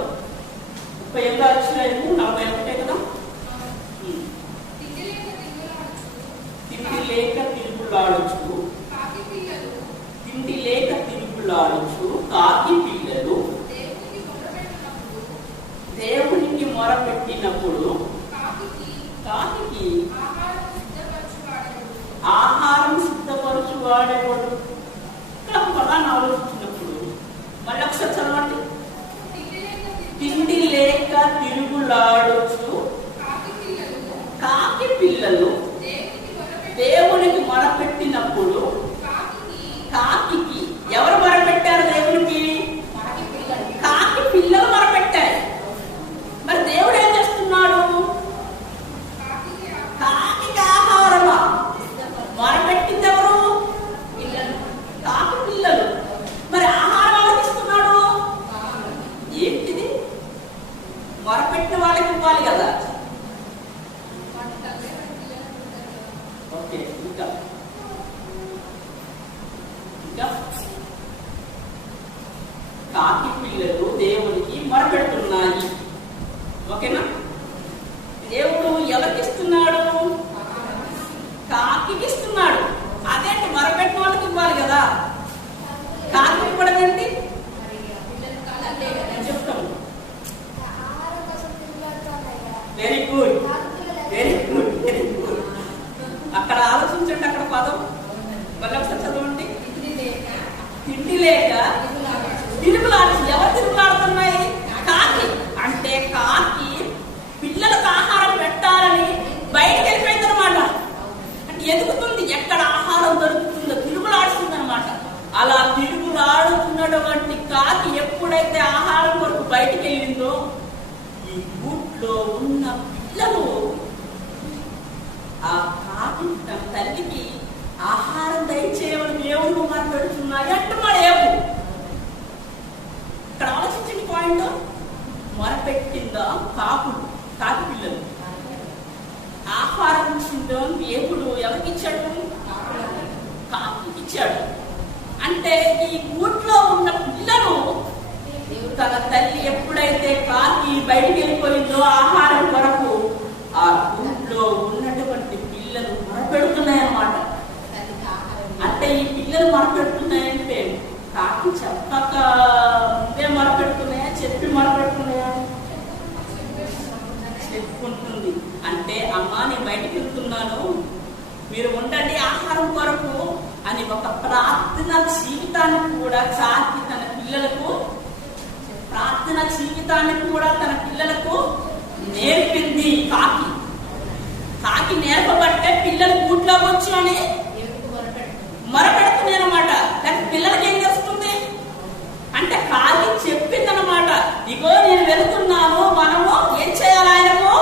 38 అధ్యాయము 41 కదా. తిండి లేక తిరుగులాడుచు, తిండి లేక తిరుగులాడుచు కాకి పిల్లలు దేవునికి మొరపెట్టినప్పుడు కాకి ఆహారం సిద్ధపరచువాడు తిరుగులాడుచు కాకి పిల్లలు దేవునికి మొరపెట్టినప్పుడు కాకి ఎవరు మొరపెట్టారు దేవునికి? కాకి పిల్లలు మొరపెట్టారు. మరి దేవుడు ఏం చేస్తున్నాడు? కాకి ఆహారమా? మొరపెట్టింది ఎవరు? కాకి పిల్లలు. మరి ఆహారం ఎవరికి ఇస్తున్నాడు? ఏంటిది? మొరపెట్టిన వాళ్ళకి ఇవ్వాలి కదా. ఓకే, ఇంకా కాకి పిల్లలు దేవునికి మొరపెడుతున్నాయి. ఓకేనా? దేవుడు ఎవరికి ఇస్తున్నాడు? కాకి ఇస్తున్నాడు. అదేంటి, మొరపెట్టిన వాళ్ళకి ఇవ్వాలి కదా. కాకి ఇవ్వడం ఏంటి? చెప్తాము. Very good, very good, very good. అక్కడ ఆలోచించండి, అక్కడ పదం మళ్ళీ ఒకసారి చదవండి. తిండి లేక తిరుగులాడు. ఎవరు తిరుగులాడుతున్నాయి? కాకి. అంటే కాకి పిల్లలకు ఆహారం పెట్టాలని బయటకు వెళ్ళిపోయింది అనమాట. అంటే ఎదుగుతుంది, ఎక్కడ ఆహారం దొరుకుతుందో తిరుగులాడుతుంది అనమాట. అలా తిరుగులాడుతున్నటువంటి కాకి ఎప్పుడైతే ఆహారం కొరకు బయటికి వెళ్ళిందో ఈ గూట్లో ఉన్న పిల్లలు ఆ కాకి తన తల్లికి ఆహారం దయచేయమని దేవుడు మాట్లాడుతున్నాయి అంటున్నాడు. ఏమో ఇక్కడ ఆలోచించండి పాయింట్. మొరపెట్టిందా కాకి పిల్లలు. ఆహారం ఇచ్చిందో దేవుడు ఎవరికి ఇచ్చాడు? కాకి ఇచ్చాడు. అంటే ఈ గూట్లో ఉన్న పిల్లలు తన తల్లి ఎప్పుడైతే కాకి బయటికి వెళ్ళిపోయిందో ఆహారం కొరకు ఆ గూట్లో ఉన్నటువంటి పిల్లలు మొరపెడుతున్నాయన్నమాట. అంటే ఈ పిల్లలు మొరపెడుతున్నాయంటే కాకి చెప్పక ముందే మొరపెడుతున్నాయా, చెప్పి మొరపెడుతున్నాయా? చెప్పుకుంటుంది. అంటే అమ్మా నేను బయటికి వెళ్తున్నాను, మీరు ఉండండి ఆహారం కొరకు అని ఒక ప్రార్థన జీవితాన్ని కూడా కాకి తన పిల్లలకు ప్రార్థన జీవితాన్ని కూడా తన పిల్లలకు నేర్పింది. కాకి నేర్పబట్టే పిల్లలు గూట్లో కూర్చొని మొరపెడుతుంది అనమాట. కానీ పిల్లలకి ఏం చేస్తుంది అంటే కాకి చెప్పిందనమాట, ఇగో నేను వెళుతున్నాను, మనము ఏం చేయాలి, ఆయనకు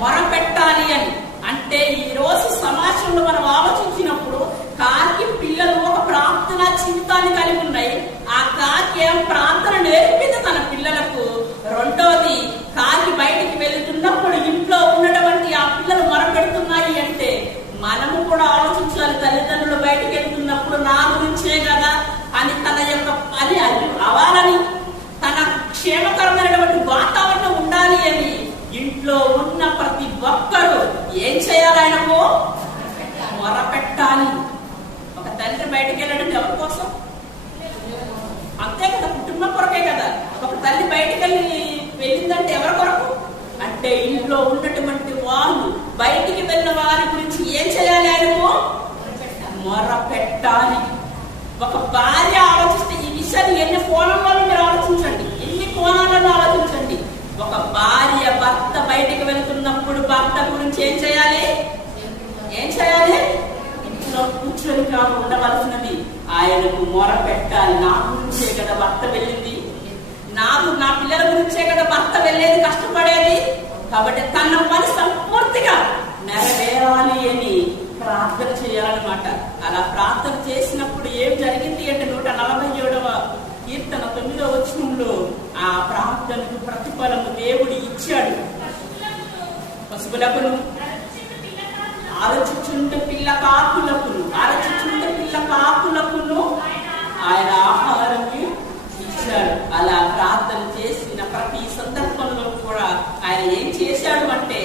మొరపెట్టాలి అని. అంటే ఈ రోజు సమాజంలో మనం ఆలోచించినప్పుడు కాకి పిల్లలు ఒక ప్రార్థన జీవితాన్ని కలిగి ఉన్నాయి. ఆ కాకి ప్రార్థన నేర్పింది తన పిల్లలకు. రెండోది, కాకి బయటికి వెళుతున్నప్పుడు ఇంట్లో ఉన్నటువంటి ఆ పిల్లలు మొరపెడుతున్నాయి అంటే మనము కూడా ఆలోచించాలి. తల్లిదండ్రులు బయటికి వెళ్తున్నప్పుడు నా గురించే కదా అని తన యొక్క పని అవ్వాలని, తన క్షేమకరమైనటువంటి వాతావరణం ఉండాలి అని ఇంట్లో ఉన్న ప్రతి ఒక్కరూ ఏం చేయాలి? ఆయనకు మొరపెట్టాలి. ఒక తండ్రి బయటికి వెళ్ళడం ఎవరి కోసం? అంతే కదా, కుటుంబం కొరకే కదా. ఒక తల్లి బయటికి వెళ్ళిందంటే ఎవరి కొరకు? అంటే ఇంట్లో ఉన్నటువంటి వాళ్ళు బయటికి వెళ్ళిన వారి గురించి ఏం చేయాలి? ఆయనకు మొరపెట్టాలి. ఒక భార్య ఆలోచిస్తే ఈ విషయాన్ని ఎన్ని కోణాలను మీరు ఆలోచించండి, ఎన్ని కోణాలను ఆలోచించండి. ఒక భార్య భర్త బయటికి వెళ్తున్నప్పుడు భర్త గురించి ఏం చేయాలి? ఇంట్లో కూర్చొని కాదు ఉండవలసినది, ఆయనకు మొరపెట్టాలి. నా గురించే కదా భర్త వెళ్ళింది, నా పిల్లల గురించే కదా భర్త వెళ్ళేది, కష్టపడేది. కాబట్టి తన పని సంపూర్తిగా నెరవేరాలి అని ప్రార్థన చేయాలన్నమాట. అలా ప్రార్థన చేసినప్పుడు ఏం జరిగింది అంటే 147వ కీర్తన 9వ వచనంలో ఆ ప్రార్థనకు ప్రతిఫలము దేవుడు ఇచ్చాడు. పశువులకును అరచుచుంటే పిల్ల కాకులకును ఆయన ఆహారం ఇచ్చాడు. అలా ప్రార్థన చేసిన ప్రతి సందర్భంలో కూడా ఆయన ఏం చేశాడు అంటే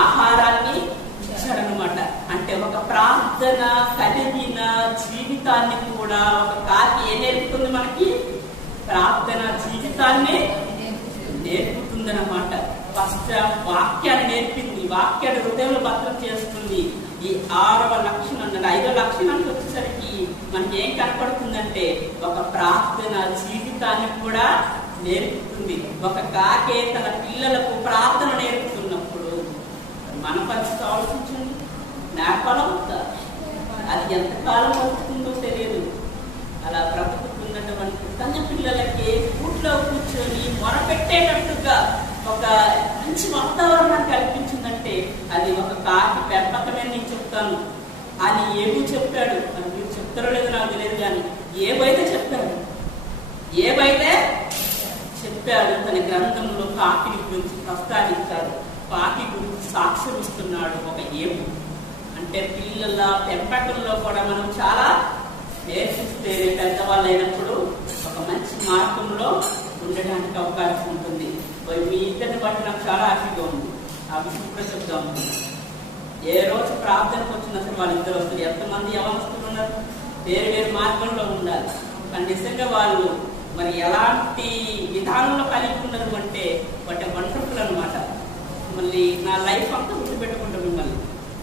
ఆహారాన్ని ఇచ్చాడనమాట. అంటే ఒక ప్రార్థన కలిగిన జీవితాన్ని కూడా ఒక కాకి ఏం నేర్పుతుంది? మనకి ప్రార్థన జీవితాన్ని నేర్పుతుందన్నమాట. ఫస్ట్ వాక్యాన్ని నేర్పింది, వాక్యాన్ని హృదయంలో భద్రం చేస్తుంది. ఈ 6వ లక్షణం, 5వ లక్షణానికి వచ్చేసరికి మనకి ఏం కనపడుతుందంటే ఒక ప్రార్థన జీవితాన్ని కూడా నేర్పుతుంది. ఒక కాకే తన పిల్లలకు ప్రార్థన నేర్పుతున్నప్పుడు మన పరిస్థితి ఆలోచించండి. నేర్పడం అది ఎంతకాలం వస్తుందో తెలియదు. అలా బ్రతుకుతున్నటువంటి తన పిల్లలకి కూట్లో కూర్చొని మొరపెట్టేటట్టుగా ఒక మంచి వాతావరణం కల్పించిందంటే అది ఒక కాకి పెంపకమే నేను చెప్తాను అని ఏబు చెప్పాడు. అని మీరు చెప్తారో లేదో నాకు తెలియదు, కానీ ఏబైతే చెప్పాడు తన గ్రంథంలో కాకిని గురించి ప్రస్తావించాడు. కాకి గురించి సాక్ష్యం ఇస్తున్నాడు ఒక ఏబు. అంటే పిల్లల పెంపకంలో కూడా మనం చాలా నేర్పిస్తే పెద్దవాళ్ళు అయినప్పుడు ఒక మంచి మార్గంలో ఉండడానికి అవకాశం ఉంటుంది. మీ ఇద్దరిని బట్టి నాకు చాలా హ్యాపీగా ఉంది. ఆ విషయం కూడా చెప్తాము. ఏ రోజు ప్రార్థనకు వచ్చినా సరే వాళ్ళిద్దరు వస్తారు. ఎంతమంది యవనస్తులు ఉన్నారు, వేరు మార్గంలో ఉండాలి. కానీ నిజంగా వాళ్ళు మరి ఎలాంటి విధానంలో కలిగి ఉన్నారు అంటే వాటి వండర్ఫుల్ అనమాట. మళ్ళీ నా లైఫ్ అంతా గుర్తుపెట్టుకుంటాం మిమ్మల్ని.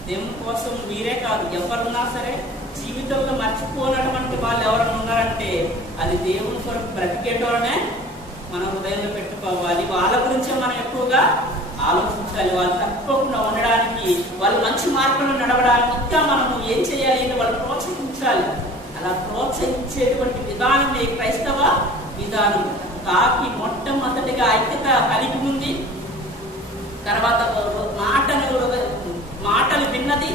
దేవుని కోసం మీరే కాదు, ఎవరున్నా సరే జీవితంలో మర్చిపోనటువంటి వాళ్ళు ఎవరైనా ఉన్నారంటే అది దేవుని కొరకు బ్రతికేటోనే మనం హృదయంలో పెట్టుకోవాలి. వాళ్ళ గురించే మనం ఎక్కువగా ఆలోచించాలి. వాళ్ళు తప్పకుండా ఉండడానికి, వాళ్ళు మంచి మార్గంలో నడవడానికి ఇంకా మనము ఏం చేయాలి అంటే వాళ్ళు ప్రోత్సహించాలి. అలా ప్రోత్సహించేటువంటి విధానమే క్రైస్తవ విధానం. కాకి మొట్టమొదటిగా ఐక్యత కలిగి ఉంది. తర్వాత మాటలు విన్నది.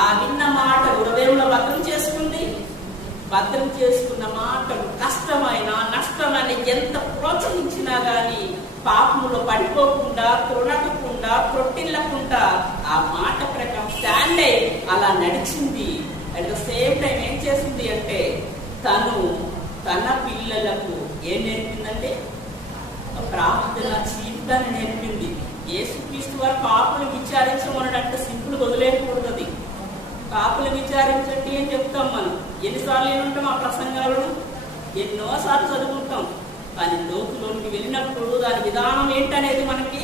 ఆ విన్న మాటలు హృదయంలో భద్రం చేసుకుంది. భద్రం చేసుకున్న మాటలు కష్టమైన నష్టమైన ఎంత ప్రోత్సహించినా గాని పాపములో పడిపోకుండా, తొడగకుండా, తొట్టిల్లకుండా ఆ మాట ప్రకారం స్టాండ్ అయి అలా నడిచింది. అట్ ద సేమ్ టైం ఏం చేసింది అంటే తను తన పిల్లలకు ఏం నేర్పిందంటే ప్రార్థన జీవితాన్ని నేర్పింది. యేసుక్రీస్తు వారు కాపులు విచారించమన్నాడంటే సింపుల్ వదిలేయకూడదు. అది కాపులు విచారించండి అని చెప్తాం మనం. ఎన్నిసార్లు ఏమంటాం ఆ ప్రసంగాలను, ఎన్నోసార్లు చదువుకుంటాం. కానీ లోతులోనికి వెళ్ళినప్పుడు దాని విధానం ఏంటనేది మనకి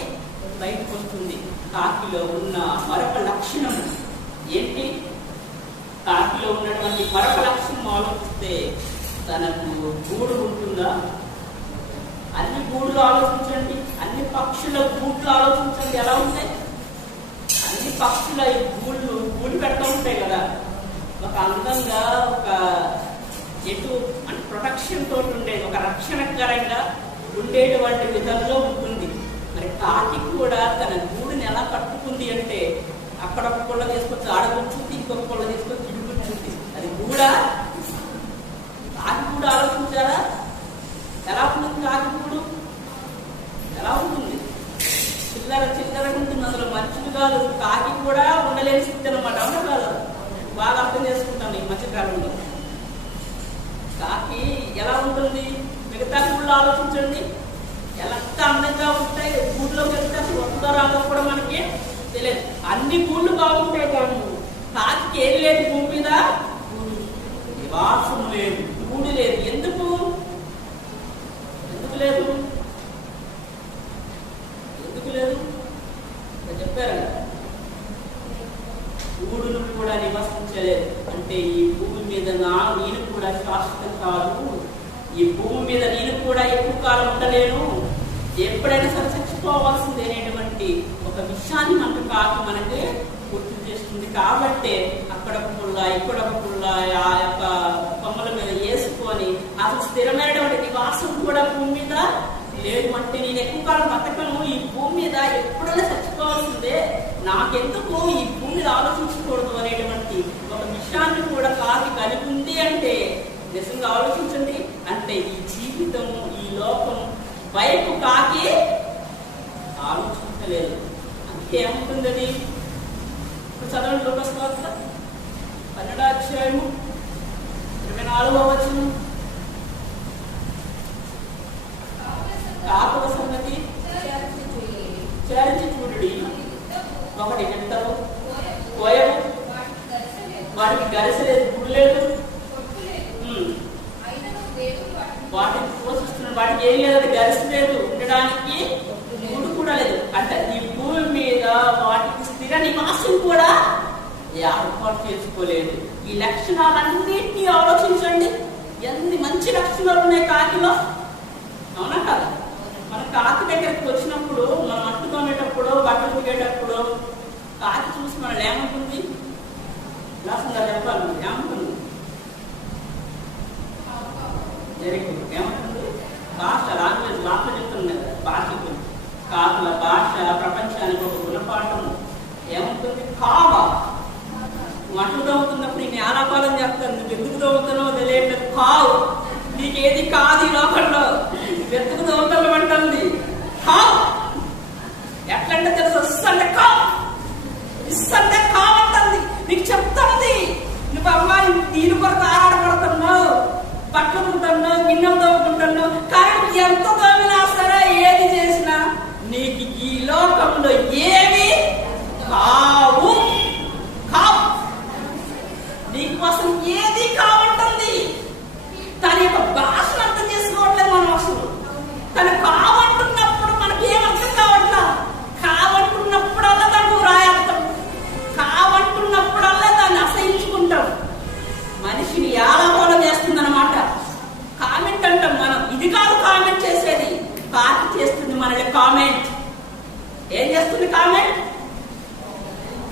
బయటకు వస్తుంది. కాకిలో ఉన్న మరొక లక్షణం ఏంటి? కాకిలో ఉన్నటువంటి మరొక లక్షణం ఆలోచిస్తే తనకు గూడు ఉంటుందా? అన్ని గూడులు ఆలోచించండి, అన్ని పక్షుల గూట్లు ఆలోచించండి ఎలా ఉంటాయి. అన్ని పక్షుల గూళ్ళు పెడతా ఉంటాయి కదా. ఒక అందంగా ఒక ఎటు అంటే ప్రొటెక్షన్ తోటి ఉండేది, ఒక రక్షణకరంగా ఉండేటువంటి విధంలో ఉంటుంది. మరి కాకి కూడా తన గూడుని ఎలా కట్టుకుంది అంటే అక్కడ ఒక పుల్ల తీసుకొచ్చి ఆడ కూర్చుంది, ఇంకొక పుల్ల తీసుకొచ్చి ఇటు కూర్చుంది. అది కూడా కాకి కూడా ఆలోచించారా? ఎలా ఉంటుంది కాకి గూడు? ఎలా ఉంటుంది? చిల్లరగా ఉంటుంది. అందులో మనుషులు కాదు, కాకి కూడా ఉండలేని స్థితి అనమాట. అవునా కాదు? బాగా అర్థం చేసుకుంటాం ఈ మధ్యకాలంలో. కాకి ఎలా ఉంటుంది? మిగతా గూళ్ళు ఆలోచించండి, ఎంత అందంగా ఉంటాయి. గూడులోకి వెళ్తే అసలు వస్తుందో రాదో కూడా మనకి తెలియదు. అన్ని గూళ్ళు బాగుంటాయి, కానీ కాకి ఏం లేదు భూమి మీద, నివాసం లేదు, గూడు లేదు. ఎందుకు లేదు? చెప్పారు గూడును కూడా నివసించలేదు. అంటే ఈ భూమి మీద నేను కూడా శాశ్వతం కాదు, ఈ భూమి మీద నేను కూడా ఎక్కువ కాలం ఉండలేను, ఎప్పుడైనా సరే చచ్చిపోవాల్సింది అనేటువంటి ఒక విషయాన్ని మనకి గుర్తు చేస్తుంది. కాబట్టి అక్కడ ఒక పుల్ల, ఇక్కడ ఒక పుల్ల ఆ యొక్క కొమ్మల మీద వేసుకొని అసలు స్థిరమైనటువంటి నివాసం కూడా భూమి మీద లేదు. అంటే నేను ఎక్కువ కాలం బతకను, ఈ భూమి మీద ఎప్పుడైనా చచ్చిపోవాల్సిందే, నాకెందుకు ఈ భూమి మీద ఆలోచించకూడదు అనేటువంటి ఒక విషయాన్ని కూడా కాకి కలిగి ఉంది. అంటే నిజంగా ఆలోచించండి. అంటే ఈ జీవితము, ఈ లోకం వైపు కాకి ఆలోచించలేదు. అంటే ఏముంటుంది అది? ఇప్పుడు చదవండి లోకస్వార్త 12వ అధ్యాయము 24వ వచనం. కాకుల సంగతి విచారించి చూడుడి, ఒకటి వింటవు, కోయవు, వాటికి గరిసలేదు, గుడి లేదు, వాటిని పోషిస్తున్నాడు, వాటికి ఏం లేదు, గరిస లేదు, ఉండడానికి గుడి కూడా లేదు. అంటే ఈ భూమి మీద వాటికి స్థిర నివాసం కూడా ఏర్పాటు చేసుకోలేదు. ఈ లక్షణాలన్నింటినీ ఆలోచించండి. ఎన్ని మంచి లక్షణాలు ఉన్నాయి కాకిలో, అవునా? దగ్గరికి వచ్చినప్పుడు మనం అట్టుకునేటప్పుడు బట్టలు ఉతికేటప్పుడు కాకి చూసి మనం ఏమంటుంది? లాసంగా చెప్పాలి, ఏమంటుంది? Very good. ఏమంటుంది? భాష, లాంగ్వేజ్, భాష చెప్తుంది కదా, భాష చెప్తుంది. కాకుల భాష ప్రపంచానికి ఒక గుణపాఠం. ఏముంటుంది? కావ. మట్టు దవ్వుతున్నప్పుడు నేను ఆలాపాలం చెప్తాను, నువ్వు ఎందుకు దవ్వుతున్నావో తెలియట్లేదు. కావు, నీకేది కాదు ఈ లోకంలో, నువ్వు ఎందుకు దవ్వుతావు అంటుంది. కావు ఎట్లంటే తెలుసు, ఇస్సంటే కావు, ఇస్సంటే కావంటుంది. నీకు చెప్తుంది, నువ్వు అమ్మాయి నీళ్ళు కొరకు ఆరాడపడుతున్నావు, బట్టలు ఉంటున్నావు, గిన్నెలు దవ్వుకుంటున్నావు, కానీ ఎంత దవ్వినా సరే ఏది చేసినా నీకు ఈ లోకంలో ఏమి కావు. కావు, నీకోసం ఏది కావంటుంది. తన యొక్క భాషను అర్థం చేసుకోవట్లేదు మనం అసలు. తను కావంటున్నప్పుడు మనకి ఏం అర్థం కావట్లా. కావంటున్నప్పుడల్లా దాన్ని రాయేస్తాం, కావంటున్నప్పుడల్లా దాన్ని అసహించుకుంటాం. మనిషిని ఆలాపనం చేస్తుంది అన్నమాట. కామెంట్ అంటాం మనం. ఇది కాదు కామెంట్ చేసేది, కాకి చేస్తుంది మనల్ని కామెంట్. ఏం చేస్తుంది? కామెంట్.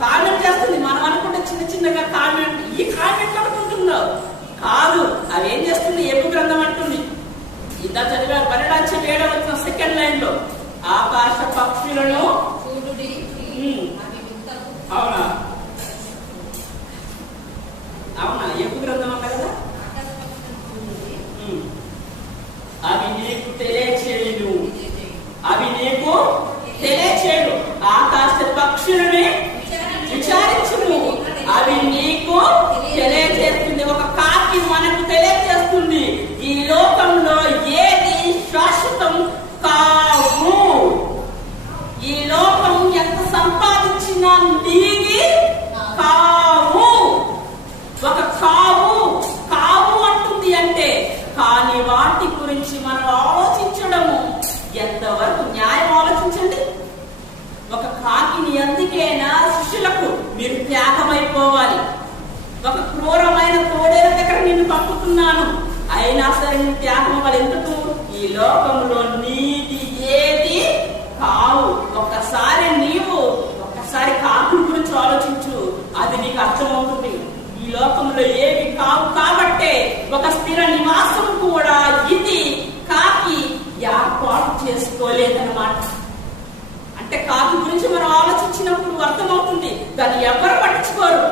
కామెంట్ చేస్తుంది. మనం అనుకుంటే చిన్న చిన్నగా కామెంట్, ఈ కామెంట్ అనుకుంటున్నావు కాదు. అవి ఏం చేస్తుంది? ఎప్పుడు గ్రంథం అంటుంది, ఇంత చదివా 12 సెకండ్ లైన్ లో, ఆకాశ పక్షులను. అవునా అవునా ఎప్పుడు గ్రంథం అంట కదా. అవి నీకు తెలియచేయును, అవి నీకు తెలియచేయును. ఆకాశ పక్షులని విచారించును, అవి నీకు తెలియజేస్తుంది. ఒక కాకి మనకు తెలియజేస్తుంది ఈ లోకంలో ఏది శాశ్వతం కావు. ఈ లోకం ఎంత సంపాదించినా నీది కావు. ఒక కావు కావు అంటుంది అంటే, కానీ వాటి గురించి మనం ఆలోచించడము ఎంతవరకు న్యాయం? ఆలోచించండి. ఒక కాకిని అందుకేనా శిష్యులకు మీరు త్యాగమైపోవాలి, ఒక క్రూరమైన తోడేల దగ్గర నిన్ను పంపుతున్నాను, అయినా సరే నువ్వు త్యాగం అవ్వాలి. ఎందుకు? ఈ లోకంలో నీది ఏది కావు. ఒక్కసారి నీవు ఒక్కసారి కాకుల గురించి ఆలోచించు, అది నీకు అర్థమవుతుంది. ఈ లోకంలో ఏవి కావు కాబట్టే ఒక స్థిర నివాసం కూడా ఇది కాకి ఏర్పాటు చేసుకోలేదన్నమాట. అంటే కాకి గురించి మనం ఆలోచించినప్పుడు అర్థమవుతుంది, దాన్ని ఎవరు పట్టించుకోరు.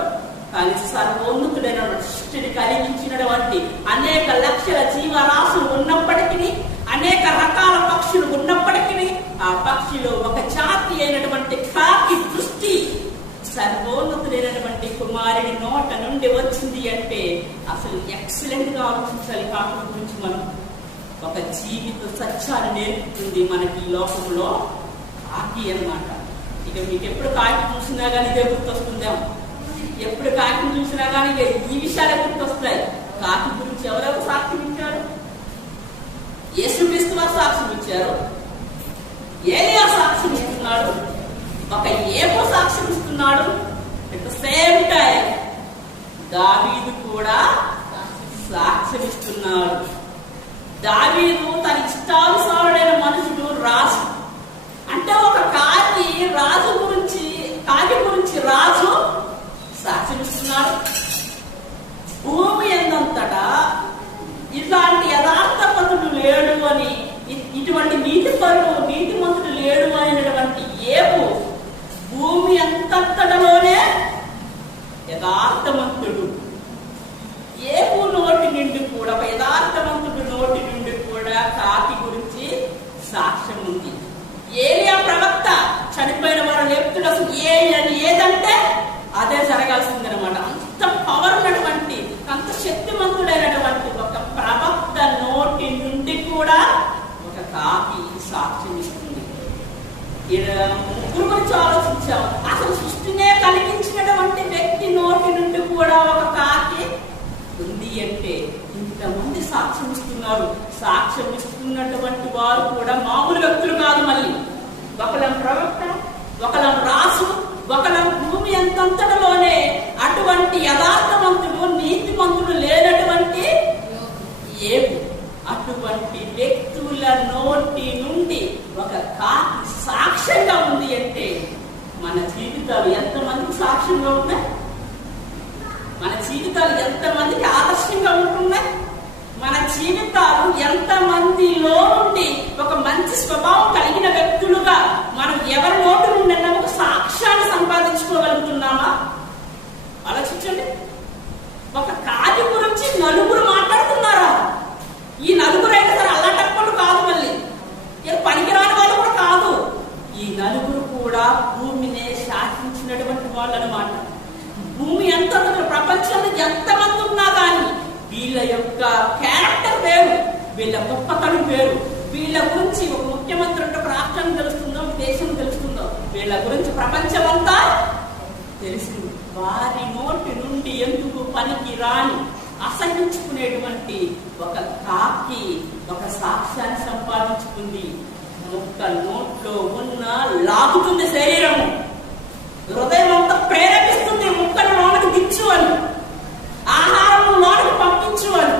కానీ సర్వోన్నతుడైన సృష్టిని కలిగించినటువంటి అనేక లక్షల జీవరాశులు ఉన్నప్పటికీ, అనేక రకాల పక్షులు ఉన్నప్పటికీ, ఆ పక్షిలో ఒక జాతి అయినటువంటి కాకి దృష్టి సర్వోన్నతుడైనటువంటి కుమారుడి నోట నుండి వచ్చింది అంటే అసలు ఎక్సలెంట్ గా ఆలోచించాలి. కాకుల గురించి మనం ఒక జీవిత సత్యాన్ని నేర్పుతుంది మనకి ఈ లోకంలో కాకి అన్నమాట. ఇక మీకు ఎప్పుడు కాకి చూసినా కానీ ఇదే గుర్తొస్తుందేమో, ఎప్పుడు కాకిని చూసినా కానీ ఈ విషయాలే గుర్తొస్తాయి. కాకి గురించి ఎవరెవరు సాక్ష్యం ఇచ్చారు? యేసుక్రీస్తు వారు సాక్ష్యం ఇచ్చారు, ఏలియా సాక్ష్యం ఇస్తున్నాడు, ఒక ఏమో సాక్ష్యం ఇస్తున్నాడు. అట్ ద సేమ్ టైం దావీదు కూడా సాక్ష్యం ఇస్తున్నాడు. దావీదు తన ఇష్టానుసారుడైన మనుషుడు, రాజు. అంటే ఒక కాకి రాజు గురించి, కాకి గురించి రాజు సాక్ష్యం ఇస్తున్నాడు. భూమి ఎందంతటా ఇట్లాంటి యథార్థవంతుడు లేడు అని, ఇటువంటి నీతిమంతుడు లేడు అనేటువంటి ఏపు భూమి అంతటలోనే యథార్థవంతుడు. ఏపు నోటి నుండి కూడా, ఒక యథార్థవంతుడు నోటి నుండి కూడా కాకి గురించి సాక్ష్యం ఉంది. ఏలియా ప్రవక్త చనిపోయిన వారు లేపుతుడు. అసలు ఏదంటే అదే జరగాల్సిందనమాట. అంత పవర్ ఉన్నటువంటి, అంత శక్తివంతుడైనటువంటి ఒక ప్రవక్త నోటి నుండి కూడా ఒక కాకి సాక్ష్యం ఇస్తుంది. ముగ్గురు గురించి ఆలోచించాం. అసలు సృష్టినే కలిగించినటువంటి వ్యక్తి నోటి నుండి కూడా ఒక కాకి ఉంది అంటే ఇంతమంది సాక్ష్యం ఇస్తున్నారు. సాక్ష్యం ఇస్తున్నటువంటి వారు కూడా మామూలు వ్యక్తులు కాదు. మళ్ళీ ఒకళ్ళం ప్రవక్త, ఒకళ్ళం రాసు, ఒకళ్ళం భూమి అంతంతటలోనే అటువంటి యథార్థవంతుడు, నీతిమంతుడు లేనటువంటి ఏపు. అటువంటి వ్యక్తుల నోటి నుండి ఒక కాకి సాక్ష్యంగా ఉంది అంటే మన జీవితాలు ఎంతమందికి సాక్ష్యంగా ఉన్నాయి? మన జీవితాలు ఎంతమందికి ఆదర్శంగా ఉంటున్నాయి? మన జీవితాలు ఎంతమందిలో నుండి ఒక మంచి స్వభావం కలిగిన వ్యక్తులుగా మనం ఎవరి నోటి నుండి ఒక సాక్ష్యాన్ని సంపాదించుకోగలుగుతున్నామా? ఆలోచించండి. ఒక కాకి గురించి నలుగురు మాట్లాడుతున్నారా? ఈ నలుగురు అయినా సరే అల్లాటప్పలు కాదు, మళ్ళీ పనికిరాని వాళ్ళు కూడా కాదు. ఈ నలుగురు కూడా భూమిని శాసించినటువంటి వాళ్ళు అన్నమాట. భూమి ఎంత ప్రపంచంలో ఎంతమంది ఉన్నా కానీ వీళ్ళ యొక్క క్యారెక్టర్ వేరు, వీళ్ళ గొప్పతనం వేరు. వీళ్ళ గురించి ఒక ముఖ్యమంత్రి అంటే ఒక రాష్ట్రం తెలుస్తుందో, ఒక దేశం తెలుస్తుందో, వీళ్ళ గురించి ప్రపంచం అంతా తెలిసింది. వారి నోటి నుండి ఎందుకు పనికి రాని అసహించుకునేటువంటి ఒక కాకి ఒక సాక్ష్యాన్ని సంపాదించుకుంది. ఒక్క నోట్లో ఉన్న లాగుతుంది శరీరము, హృదయం అంతా ప్రేరేపిస్తుంది ముక్కను లోనికి దించు అని, ఆహారం లోనికి పంపించు అని.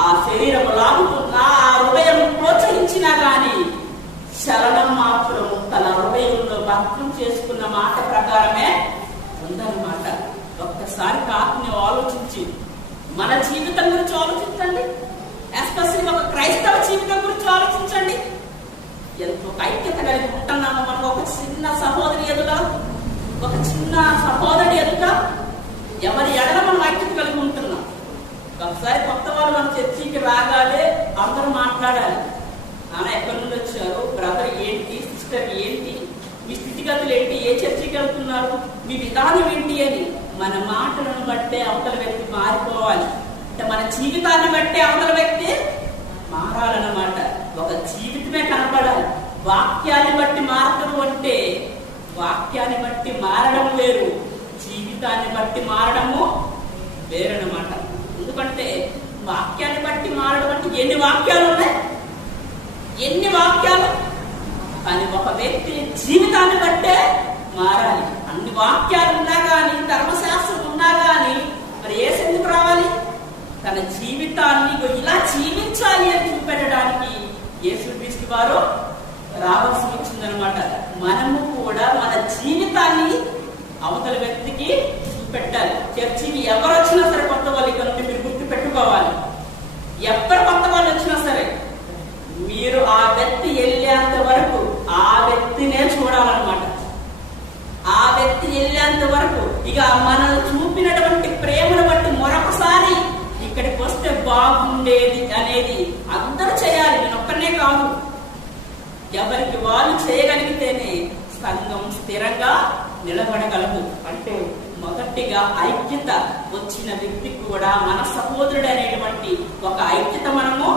ఆ శరీరం లాగుతున్నా, ఆ హృదయం ప్రోత్సహించినా గాని చలనం మాత్రం తన హృదయంలో భద్రం చేసుకున్న మాట ప్రకారమే ఉందన్నమాట. ఒక్కసారి కాకుని ఆలోచించి మన జీవితం గురించి ఆలోచించండి. ఎస్పెషల్లీ ఒక క్రైస్తవ జీవితం గురించి ఆలోచించండి. ఎంతో ఐక్యత కలిగి ఉంటున్నాము. మనం ఒక చిన్న సహోదరి ఎదుగా, ఒక చిన్న సహోదరి ఎదుగా ఎవరి ఎడల మనం ఐక్యత కలిగి ఉంటున్నాం. ఒకసారి కొత్త వాళ్ళు మన చర్చికి రాగానే అందరూ మాట్లాడాలి. నాన్న ఎక్కడి నుండి వచ్చారు, బ్రదర్ ఏంటి, సిస్టర్ ఏంటి, మీ స్థితిగతులు ఏంటి, ఏ చర్చికి వెళ్తున్నారు, మీ విధానం ఏంటి అని. మన మాటలను బట్టే అవతల వ్యక్తి మారిపోవాలి. అంటే మన జీవితాన్ని బట్టే అవతల వ్యక్తి మారాలన్నమాట. ఒక జీవితమే కనపడాలి. వాక్యాన్ని బట్టి మారడం అంటే వాక్యాన్ని బట్టి మారడం వేరు, జీవితాన్ని బట్టి మారడము వేరనమాట. ఎందుకంటే వాక్యాన్ని బట్టి మారడం అంటే ఎన్ని వాక్యాలు ఉన్నాయి, ఎన్ని వాక్యాలు, కానీ ఒక వ్యక్తి జీవితాన్ని బట్టే మారాలి. అన్ని వాక్యాలు ఉన్నా కానీ, ధర్మశాస్త్రం ఉన్నా కానీ మరి యేసు ఎందుకు రావాలి? తన జీవితాన్ని ఇలా జీవించాలి అని చూపెట్టడానికి యేసుక్రీస్తు వారు రావాల్సి వచ్చిందనమాట. మనము కూడా మన జీవితాన్ని అవతల వ్యక్తికి చూపెట్టాలి. చర్చికి ఎవరు వచ్చినా సరే కొత్త వాళ్ళు ఇక్కడ నుండి మీరు గుర్తు పెట్టుకోవాలి. ఎవరు కొత్త వాళ్ళు వచ్చినా సరే మీరు ఆ వ్యక్తి వెళ్ళేంత వరకు ఆ వ్యక్తినే చూడాలన్నమాట. ఆ వ్యక్తి వెళ్ళేంత వరకు ఇక మనల్ని చూపినటువంటి ప్రేమను బట్టి మరొకసారి ఇక్కడికి వస్తే బాగుండేది అనేది అందరూ చేయాలి. నేను ఒక్కనే కాదు, ఎవరికి వాళ్ళు చేయగలిగితేనే సంఘం స్థిరంగా నిలబడగలదు. అంటే మొదటిగా ఐక్యత వచ్చిన వ్యక్తి కూడా మన సహోదరుడు అనేటువంటి ఒక ఐక్యత మనము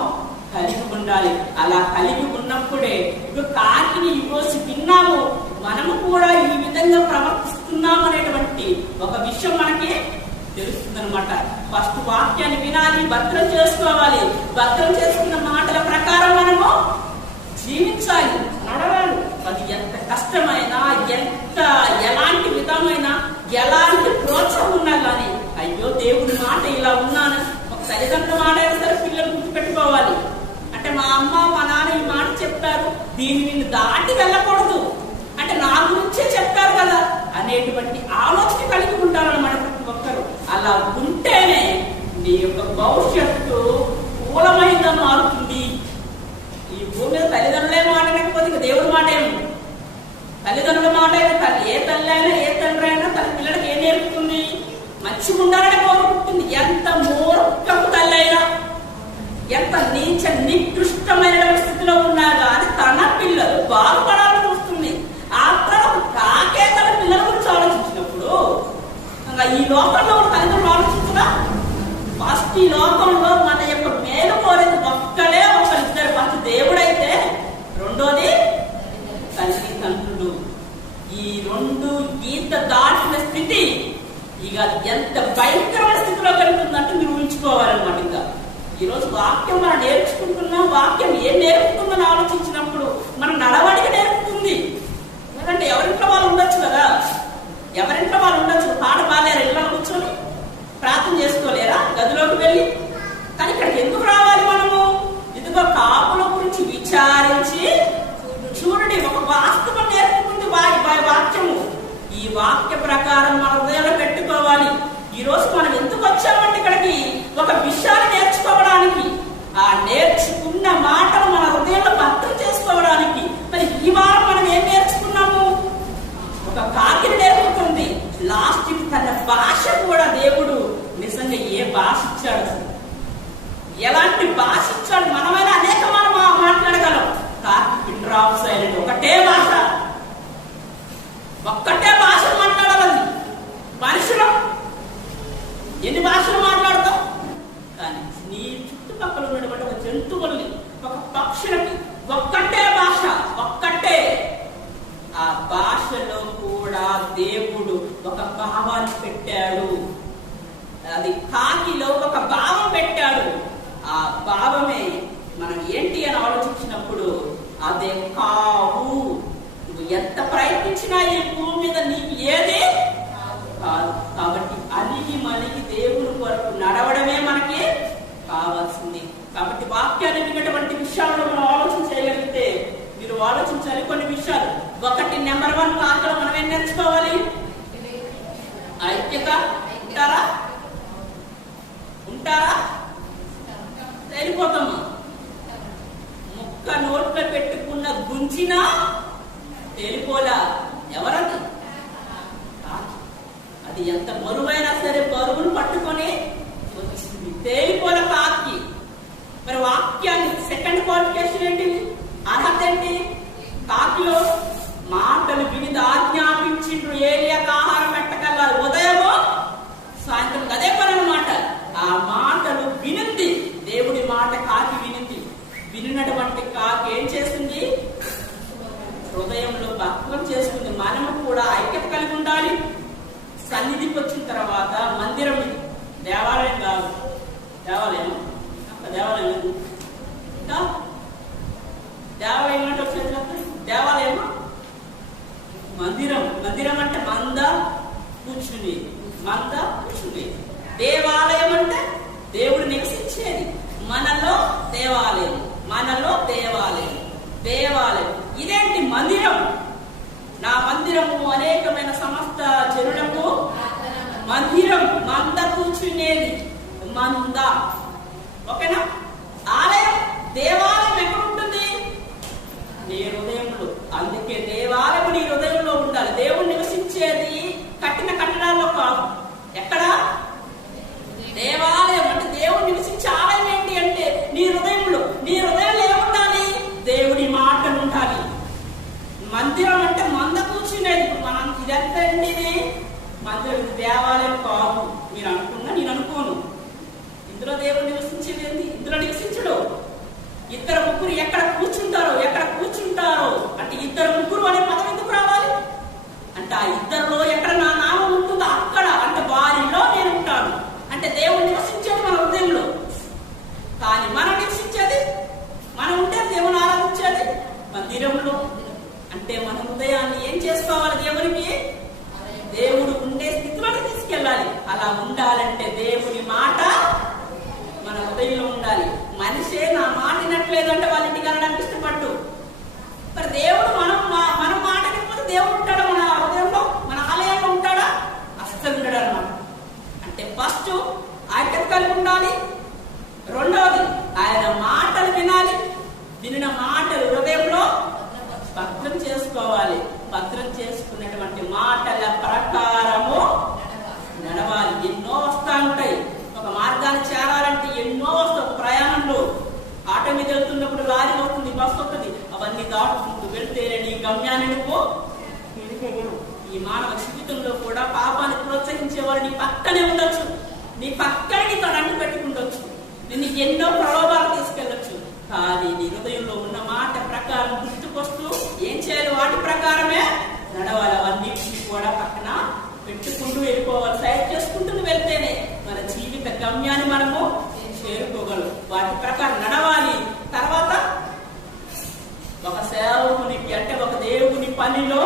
కలిగి ఉండాలి. అలా కలిగి ఉన్నప్పుడే ఇప్పుడు కాకిని ఈరోజు విన్నాము, మనము కూడా ఈ విధంగా ప్రవర్తిస్తున్నాం అనేటువంటి ఒక విషయం మనకి తెలుస్తుంది అనమాట. ఫస్ట్ వాక్యాన్ని వినాలి, భద్రం చేసుకోవాలి. భద్రం చేసుకున్న మాటల ప్రకారం మనము జీవించాలి, నడవాలి. అది ఎంత కష్టమైనా, ఎంత ఎలాంటి విధమైన ఎలాంటి ప్రోత్సాహం ఉన్నా కానీ అయ్యో దేవుడి మాట ఇలా ఉన్నాను, ఒక తల్లిదండ్రుల మాట అయినా సరే పిల్లలు గుర్తుపెట్టుకోవాలి. అంటే మా అమ్మ మా నాన్న ఈ మాట చెప్తారు, దీన్ని దాటి వెళ్ళకూడదు, అంటే నా గురించే చెప్తారు కదా అనేటువంటి ఆలోచన కలిగి ఉంటారన్నమాట ప్రతి ఒక్కరు. అలా ఉంటేనే నీ యొక్క భవిష్యత్తు మూలమైందా మారుతుంది. ఈ భూమి మీద తల్లిదండ్రులే మాట లేకపోతే ఇక దేవుడి మాట ఏమి? తల్లిదండ్రుల మాట అయినా తల్లి, ఏ తల్లి అయినా ఏ తండ్రి అయినా తన పిల్లలకి ఏం నేర్పుతుంది? మంచిగా ఉండాలని కోరుకుంటుంది. ఎంత మూర్ఖపు తల్లి అయినా, ఎంత నీచ నికృష్టమైన స్థితిలో ఉన్నా కానీ తన పిల్లలు బాగుపడాలని చూస్తుంది. ఆ తర్వాత కాకే తన పిల్లల గురించి ఆలోచించినప్పుడు ఈ లోకంలో తల్లిదండ్రులు ఆలోచించగా ఫస్ట్ ఈ లోకంలో మన యొక్క మేలు కోరేది ఒక్కలే ఒకరిద్దరు. ఫస్ట్ దేవుడైతే, రెండోది తల్లిదండ్రులు. ఈ రెండు గీత దాటిన స్థితి ఇక ఎంత భయంకరమైన స్థితిలో కలుగుతుందంటే మీరు ఊహించుకోవాలన్నమాట. ఇంకా ఈరోజు వాక్యం మనం నేర్చుకుంటున్నాం, వాక్యం ఏం నేర్పుతుందని ఆలోచించినప్పుడు మన నడవడిక నేర్పుతుంది. ఎందుకంటే ఎవరింట్లో వాళ్ళు ఉండొచ్చు కదా, ఎవరింట్లో వాళ్ళు ఉండొచ్చు. పాట బాగాలేరు, ఇళ్ళలో కూర్చొని ప్రార్థన చేసుకోలేరా గదిలోకి వెళ్ళి? కానీ ఇక్కడికి ఎందుకు రావాలి మనము? ఇదిగో కాపుల గురించి విచారించి ఒక వాస్తవం నేర్పుతుంది వాక్యము. ఈ వాక్య ప్రకారం మన హృదయంలో పెట్టుకోవాలి. ఈ రోజు మనం ఎందుకు వచ్చామంటే ఇక్కడికి ఒక విషయాన్ని నేర్చుకోవడానికి, ఆ నేర్చుకున్న మాటలు మన హృదయంలో భద్రం చేసుకోవడానికి. మరి ఈ వారం మనం ఏం నేర్చుకున్నాము? ఒక కాకిని నేర్పుతుంది. లాస్ట్ తన భాష కూడా దేవుడు నిజంగా ఏ భాష ఇచ్చాడు, ఎలాంటి భాష ఇచ్చాడు? మనమైనా అనేక మనం మాట్లాడగలం. కాకి పిన్ డ్రాప్ సైలెంట్ ఒకటే భాష, ఒక్కటే భాష మాట్లాడాలి. మనుషులు ఎన్ని భాషలు మాట్లాడతాం? కానీ నీ చుట్టుపక్కల ఉన్నటువంటి ఒక జంతువుల్ని, ఒక పక్షులకి ఒక్కటే భాష, ఒక్కటే. ఆ భాషలో కూడా దేవుడు ఒక భావాన్ని పెట్టాడు. అది కాకిలో ఒక భావం పెట్టాడు. ఆ భావమే మనం ఏంటి అని ఆలోచించినప్పుడు అదే కావు. నువ్వు ఎంత ప్రయత్నించినా ఈ భూమి మీద నీకు ఏది కాదు. కాబట్టి అలిగి మలిగి దేవుని కొరకు నడవడమే మనకి కావాల్సింది. కాబట్టి వాక్యాన్ని విన్నటువంటి విషయాలను మనం ఆలోచన చేయగలిగితే, మీరు ఆలోచించాలి కొన్ని విషయాలు. ఒకటి, నెంబర్ 1 కాకలో మనం ఏం నేర్చుకోవాలి? ఐక్యత. ఉంటారా? వెళ్ళిపోతామా? ముక్క నోట్లో పెట్టుకున్న గుంజినా తేలిపోలా. ఎవరది? అది ఎంత బరువైనా సరే బరువును పట్టుకొని వచ్చింది, తేలిపోల కాకి. మరి వాక్యాన్ని సెకండ్ క్వాలిఫికేషన్ ఏంటి? అర్హత ఏంటి? కాకిలో మాటలు విని ఆజ్ఞాపించిండ్రు ఏలియాకు ఆహారం పెట్టగల ఉదయము సాయంత్రం అదే పని అన్నమాట. ఆ మాటలు వినింది, దేవుడి మాట కాకి వినింది. వినినటువంటి కాకి ఏం చేస్తుంది? హృదయంలో భక్తం చేసుకుంది. మనము కూడా ఐక్యత కలిగి ఉండాలి. సన్నిధికి వచ్చిన తర్వాత మందిరం, దేవాలయం కాదు. దేవాలయం దేవాలయం దేవాలయం అంటే వచ్చేటప్పుడు దేవాలయం మందిరం. మందిరం అంటే మంద కూర్చుని, మంద కూర్చుని. దేవాలయం అంటే దేవుడు నివసించేది. మనలో దేవాలయం, మనలో దేవాలయం. దేవాలయం ఇదేంటి? మందిరం. నా మందిరము అనేకమైన సమస్త జనులకు మందిరం. మంద కూర్చునేది మంద. ఓకేనా? ఆలయం, దేవాలయం ఎక్కడ ఉంటుంది? నీ హృదయంలో. అందుకే దేవాలయం నీ హృదయంలో ఉండాలి. దేవుడు నివసించేది కట్టిన కట్టడాల్లో కాదు. ఎక్కడ? దేవాలయం అంటే దేవుడు నివసించే ఆలయం ఏంటి అంటే నీ హృదయంలో. నీ హృదయంలో ఏముండాలి? దేవుడి మాటలు ఉండాలి. మందిరం అంటే మంద కూర్చునేది. మనం ఇదంతా అండి మందిరం, దేవాలయం కాదు. మీరు అనుకున్నా, నేను అనుకోను. ఇందులో దేవుడు నివసించేది ఏంటి? ఇందులో నివసించడు. 2-3 ఎక్కడ కూర్చుంటారో అంటే 2-3 అనే పదం ఎందుకు రావాలి అంటే, ఆ 2లో ఎక్కడ నా నామం ఉంటుందో అక్కడ, అంటే వారిలో నేను ఉంటాను. అంటే దేవుడు నివసించేది మన హృదయంలో. కానీ మనం నివసించేది, మనం ఉంటే దేవుని ఆరాధించేది మందిరంలో. అంటే మన హృదయాన్ని ఏం చేసుకోవాలి? దేవునికి, దేవుడు ఉండే స్థితిలోకి తీసుకెళ్ళాలి. అలా ఉండాలంటే దేవుని మాట మన హృదయంలో ఉండాలి. మనిషే నా మాట వినట్లేదంటే వాళ్ళ ఇంటికి వెళ్ళడానికి ఇష్టపడ్డు. మరి దేవుడు మనం మాట వినకపోతే దేవుడు ఉంటాడా మన హృదయంలో, మన ఆలయంలో ఉంటాడా? అస్సలు ఉంటాడు అన్నమాట. అంటే ఫస్ట్ ఐక్యత కలిగి ఉండాలి. రెండవది ఆయన మాటలు వినాలి. వినిన మాటలు హృదయంలో భద్రం చేసుకోవాలి. భద్రం చేసుకున్నటువంటి మాటల ప్రకారము నడవాలి. ఎన్నో వస్తా ఉంటాయి. ఒక మార్గాన్ని చేరాలంటే ఎన్నో వస్తాయి. ప్రయాణంలో ఆటో మీద వెళ్తున్నప్పుడు లారీ వస్తుంది, బస్సు వస్తుంది. అవన్నీ దాటుకుంటూ వెళ్తే నీ గమ్యాన్ని నువ్వు చేరుకోగలవు. ఈ మానవ జీవితంలో కూడా పాపాన్ని ప్రోత్సహించేవారు నీ పక్కనే ఉండొచ్చు. నీ పక్కన నీతో అడ్డు పెట్టుకుండొచ్చు. నిన్ను ఎన్నో ప్రలోభాలు తీసుకెళ్ళొచ్చు. కానీ నీ హృదయంలో ఉన్న మాట ప్రకారం గుర్తుకొస్తూ ఏం చేయాలి? వాటి ప్రకారమే నడవాలి. అవన్నిటిని కూడా పక్కన పెట్టుకుంటూ వెళ్ళిపోవాలి. సైడ్ చేసుకుంటూ వెళ్తేనే మన జీవిత గమ్యాన్ని మనము చేరుకోగలం. వాటి ప్రకారం నడవాలి. తర్వాత ఒక సేవకునికి అంటే ఒక దేవుని పనిలో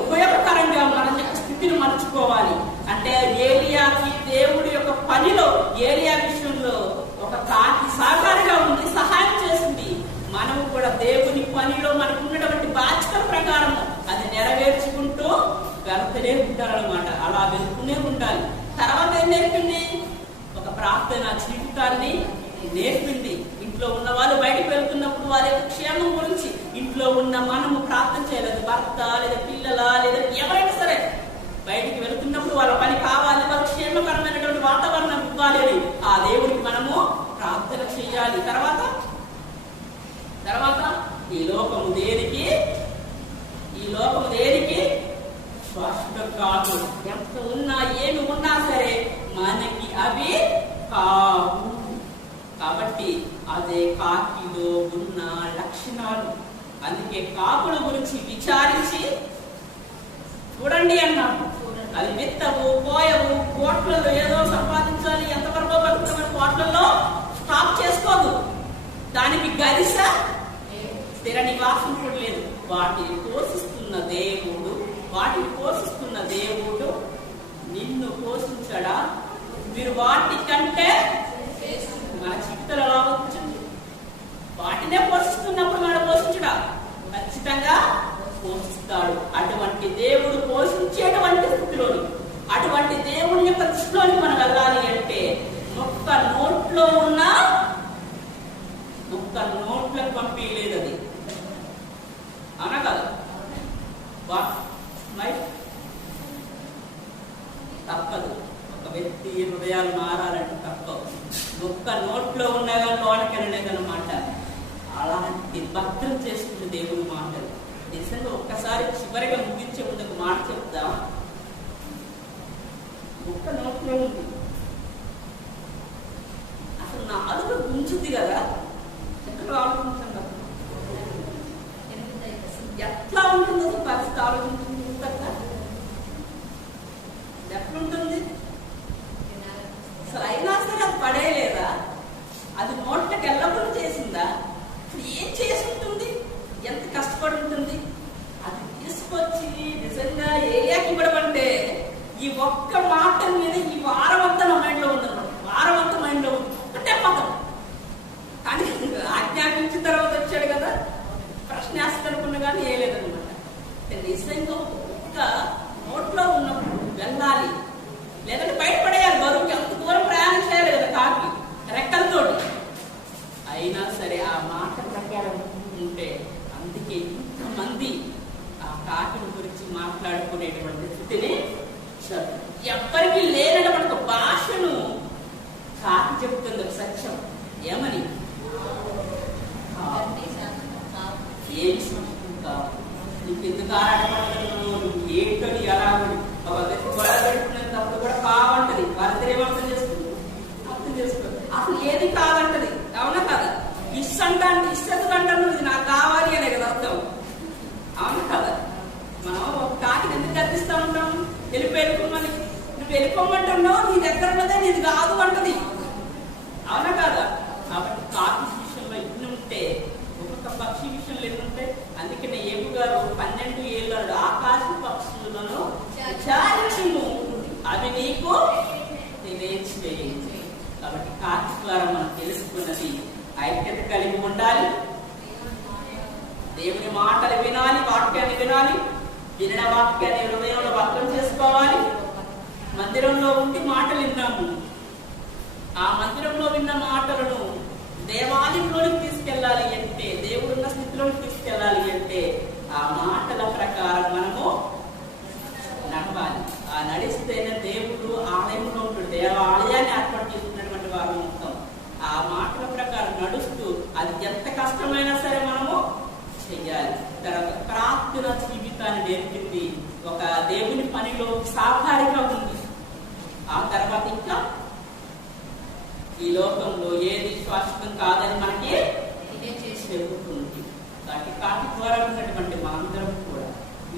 ఉపయోగకరంగా మన యొక్క స్థితిని మలుచుకోవాలి. అంటే ఏలియాకి దేవుడి యొక్క పనిలో, ఏలియా విషయంలో ఒక కాకి సహకారిగా ఉంది, సహాయం చేసింది. మనము కూడా దేవుని పనిలో మనకు ఉన్నటువంటి బాధ్యతల ప్రకారం అది నెరవేర్చుకుంటూ వెళ్తూనే ఉంటారనమాట. అలా వెళ్తూనే ఉండాలి. తర్వాత ఏం నేర్పింది? ఒక ప్రార్థన జీవితాన్ని నేర్పింది. ఇంట్లో ఉన్న వాళ్ళు బయటకు వెళ్తున్నప్పుడు వారి యొక్క క్షేమం గురించి ఇంట్లో ఉన్న మనము ప్రార్థన చేయలేదు. భర్త లేదా పిల్లల లేదా ఎవరైనా సరే బయటికి వెళ్తున్నప్పుడు వాళ్ళ పని కావాలి, వాళ్ళ క్షేమకరమైనటువంటి వాతావరణం ఇవ్వాలి అని ఆ దేవుడికి మనము ప్రార్థన చేయాలి. తర్వాత ఈ లోకము దేనికి శాశ్వతం కాదు. ఎంత ఉన్నా ఏమి ఉన్నా సరే మనకి అవి కావు. కాబట్టి అదే కాకిలో ఉన్న లక్షణాలు. అందుకే కాకుల గురించి విచారించి చూడండి అన్నాడు. అవి విత్తవు, పోయవు, కోట్లలో ఏదో సంపాదించాలి, ఎంతవరకు బతుకుతామని కోట్లలో స్టాప్ చేసుకోదు. దానికి గరిస స్థిర నివాసం కూడా లేదు. వాటిని పోషిస్తున్న దేవుడు నిన్ను పోషించడా? మీరు వాటి కంటే మన జీవితంలో ఎలా వచ్చింది? వాటినే పోషిస్తున్నప్పుడు మనం పోషించడా? ఖచ్చితంగా పోషిస్తాడు. అటువంటి దేవుడు పోషించేటువంటి స్థితిలోని, అటువంటి దేవుని యొక్క దృష్టిలోని మనం వెళ్ళాలి అంటే ఒక్క నోట్లకు పంపించలేదు. అది అవునా కదా? తప్పదు. ఒక వ్యక్తి హృదయాలు మారాలంటే తప్పదు. ఒక్క నోట్లో ఉన్నగా లోనకెళ్ళలేదన్నమాట. అలాంటి భద్రం చేసుకున్న దేవుని మాటలు నిజంగా ఒక్కసారి చివరిగా ముగించే ముందు ఒక మాట చెప్తా. ఒక్క నోట్లో ఉంది, అసలు నాలుగు గుంజుద్ది కదా, ఎక్కడ ఆలోచించండి. ఎట్లా ఉంటుంది పరిస్థితి ఆలోచించింది. ఎట్లుంటుంది అసలు? అయినా సరే అది పడేయలేదా? అది నోట్లకి ఎల్లప్పుడు చేసిందా? ఏం చేసి ఉంటుంది? ఎంత కష్టపడి ఉంటుంది? అది తీసుకొచ్చి నిజంగా ఏయాకి ఇవ్వడమంటే ఈ ఒక్క మాట మీద ఈ వారం అంతా నా మైండ్లో ఉందన్నమాట. వారం అంతా మైండ్లో ఉంది. ఒకటే పదం. కానీ ఆజ్ఞాపించిన తర్వాత వచ్చాడు కదా, ప్రశ్న వేస్తానుకున్నా కానీ వేయలేదన్నమాట. నిజంగా ఒక్క నోట్లో ఉన్నప్పుడు వెళ్ళాలి, లేదంటే బయటపడేయాలి. బరువుకి అంత దూరం ప్రయాణం చేయాలి కదా కాకి రెక్కలతోటి. అయినా సరే ఆ మాట ప్రకారం ఉంటే, అందుకే ఇంతమంది ఆ కాకిని గురించి మాట్లాడుకునేటువంటి స్థితిని ఎవ్వరికి లేనటువంటి భాషను కాకి చెబుతుంది. ఒక సత్యం ఏమని? ఏం సంస్కృతం నీకు ఎందుకు ఆరాటపడుతున్నావు, నువ్వు ఏంటని ఎలా ఒక వ్యక్తి గొడవ పెట్టుకునేటప్పుడు కూడా కావంటది. వారిద్దరు అర్థం చేసుకోండి. అసలు ఏది కాదంటది. అవునా కదా? ఇష్టం అంటాను ఇది నాకు కావాలి అనే కదా అర్థం. అవునా కదా? మనం ఒక కాకిని ఎందుకు గర్తిస్తూ ఉంటాం? వెళ్ళిపోమని. నువ్వు వెళ్ళిపోమంటున్నావు, నీ దగ్గర ఉన్నదే నీది కాదు అంటది. అవునా కదా? కాబట్టి కాకి విషయంలో ఇన్ని ఉంటే, ఒక్కొక్క పక్షి విషయంలో ఎన్ని ఉంటాయి. అందుకనే ఏబు గారు 12 ఏళ్ళు ఆకాశ పక్షులను విచారించుము, అవి నీకు తెలియచేయండి. కాబట్టి కాకి ద్వారా మనం తెలుసుకున్నది ఐక్యత కలిగి ఉండాలి. దేవుని మాటలు వినాలి, వాక్యాన్ని వినాలి. వినడం వాక్యాన్ని హృదయంలో భద్రం చేసుకోవాలి. మందిరంలో ఉండి మాటలు విన్నాము. ఆ మందిరంలో విన్న మాటలను దేవాలయంలోకి తీసుకెళ్ళాలి అంటే, దేవుడున్న స్థితిలోకి తీసుకెళ్ళాలి అంటే ఆ మాటల ప్రకారం మనము నడవాలి. ఆ నడిస్తేనే దేవుడు ఆలయంలో ఉంటాడు. దేవాలయాన్ని ఏర్పాటు చేసుకున్నటువంటి వారు మొత్తం ఆ మాటల ప్రకారం నడుస్తూ అది ఎంత కష్టమైనా సరే మనము చెయ్యాలి. తర్వాత ప్రార్థన జీవితాన్ని నేర్పింది. ఒక దేవుని పనిలో సాకారిగా ఉంది. ఆ తర్వాత ఇంకా ఈ లోకంలో ఏది శాశ్వతం కాదని మనకి చెబుతుంది. కాబట్టి కాకి ద్వారా ఉన్నటువంటి మనందరం కూడా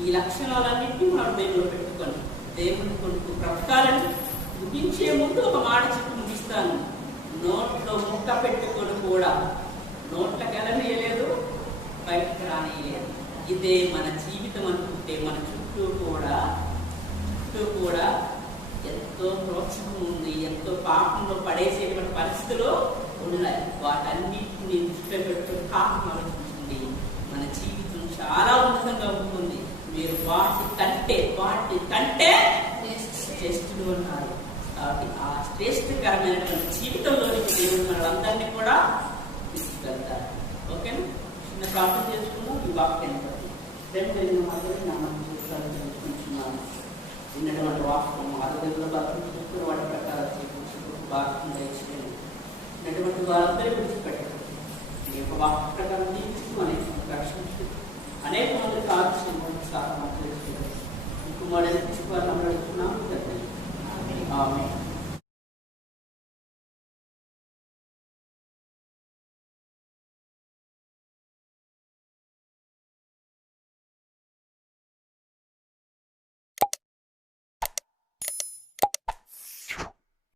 ఈ లక్షణాలన్నింటినీ మనం దేవుడు పెట్టుకొని దేవుని కొడుకు బ్రతకాలని ముగించే ముందు ఒక మాట చెప్పి ముగిస్తాను. నోట్లో ముక్క పెట్టుకొని కూడా నోట్లకు వెళ్ళనీయలేదు, బయటకు రానియలేదు. ఇదే మన జీవితం అనుకుంటే మన చుట్టూ కూడా ఎంతో ప్రోత్సాహం ఉంది, ఎంతో పాపంలో పడేసేటువంటి పరిస్థితులు ఉన్నాయి. వాటన్నిటిని దృష్టిలో పెట్టుకుని కాకం ఆలోచించండి. మన జీవితం చాలా ప్రార్థన చేసుకుందాం ఈ వాక్యాన్ని బట్టి. రెండు మాత్రమే నమ్మకం చూస్తాను తెలుసుకుంటున్నాను. విన్నటువంటి వాక్యం ఆరోగ్యంలో భద్రం చూసుకుని వాటి ప్రకారం వాక్యం దయచేయండి. విన్నటువంటి వారందరూ విడిచిపెట్టండి. ఈ యొక్క వాక్య ప్రకారం తీర్చుకొని రక్షించు అనేక మందికి ఆలోచన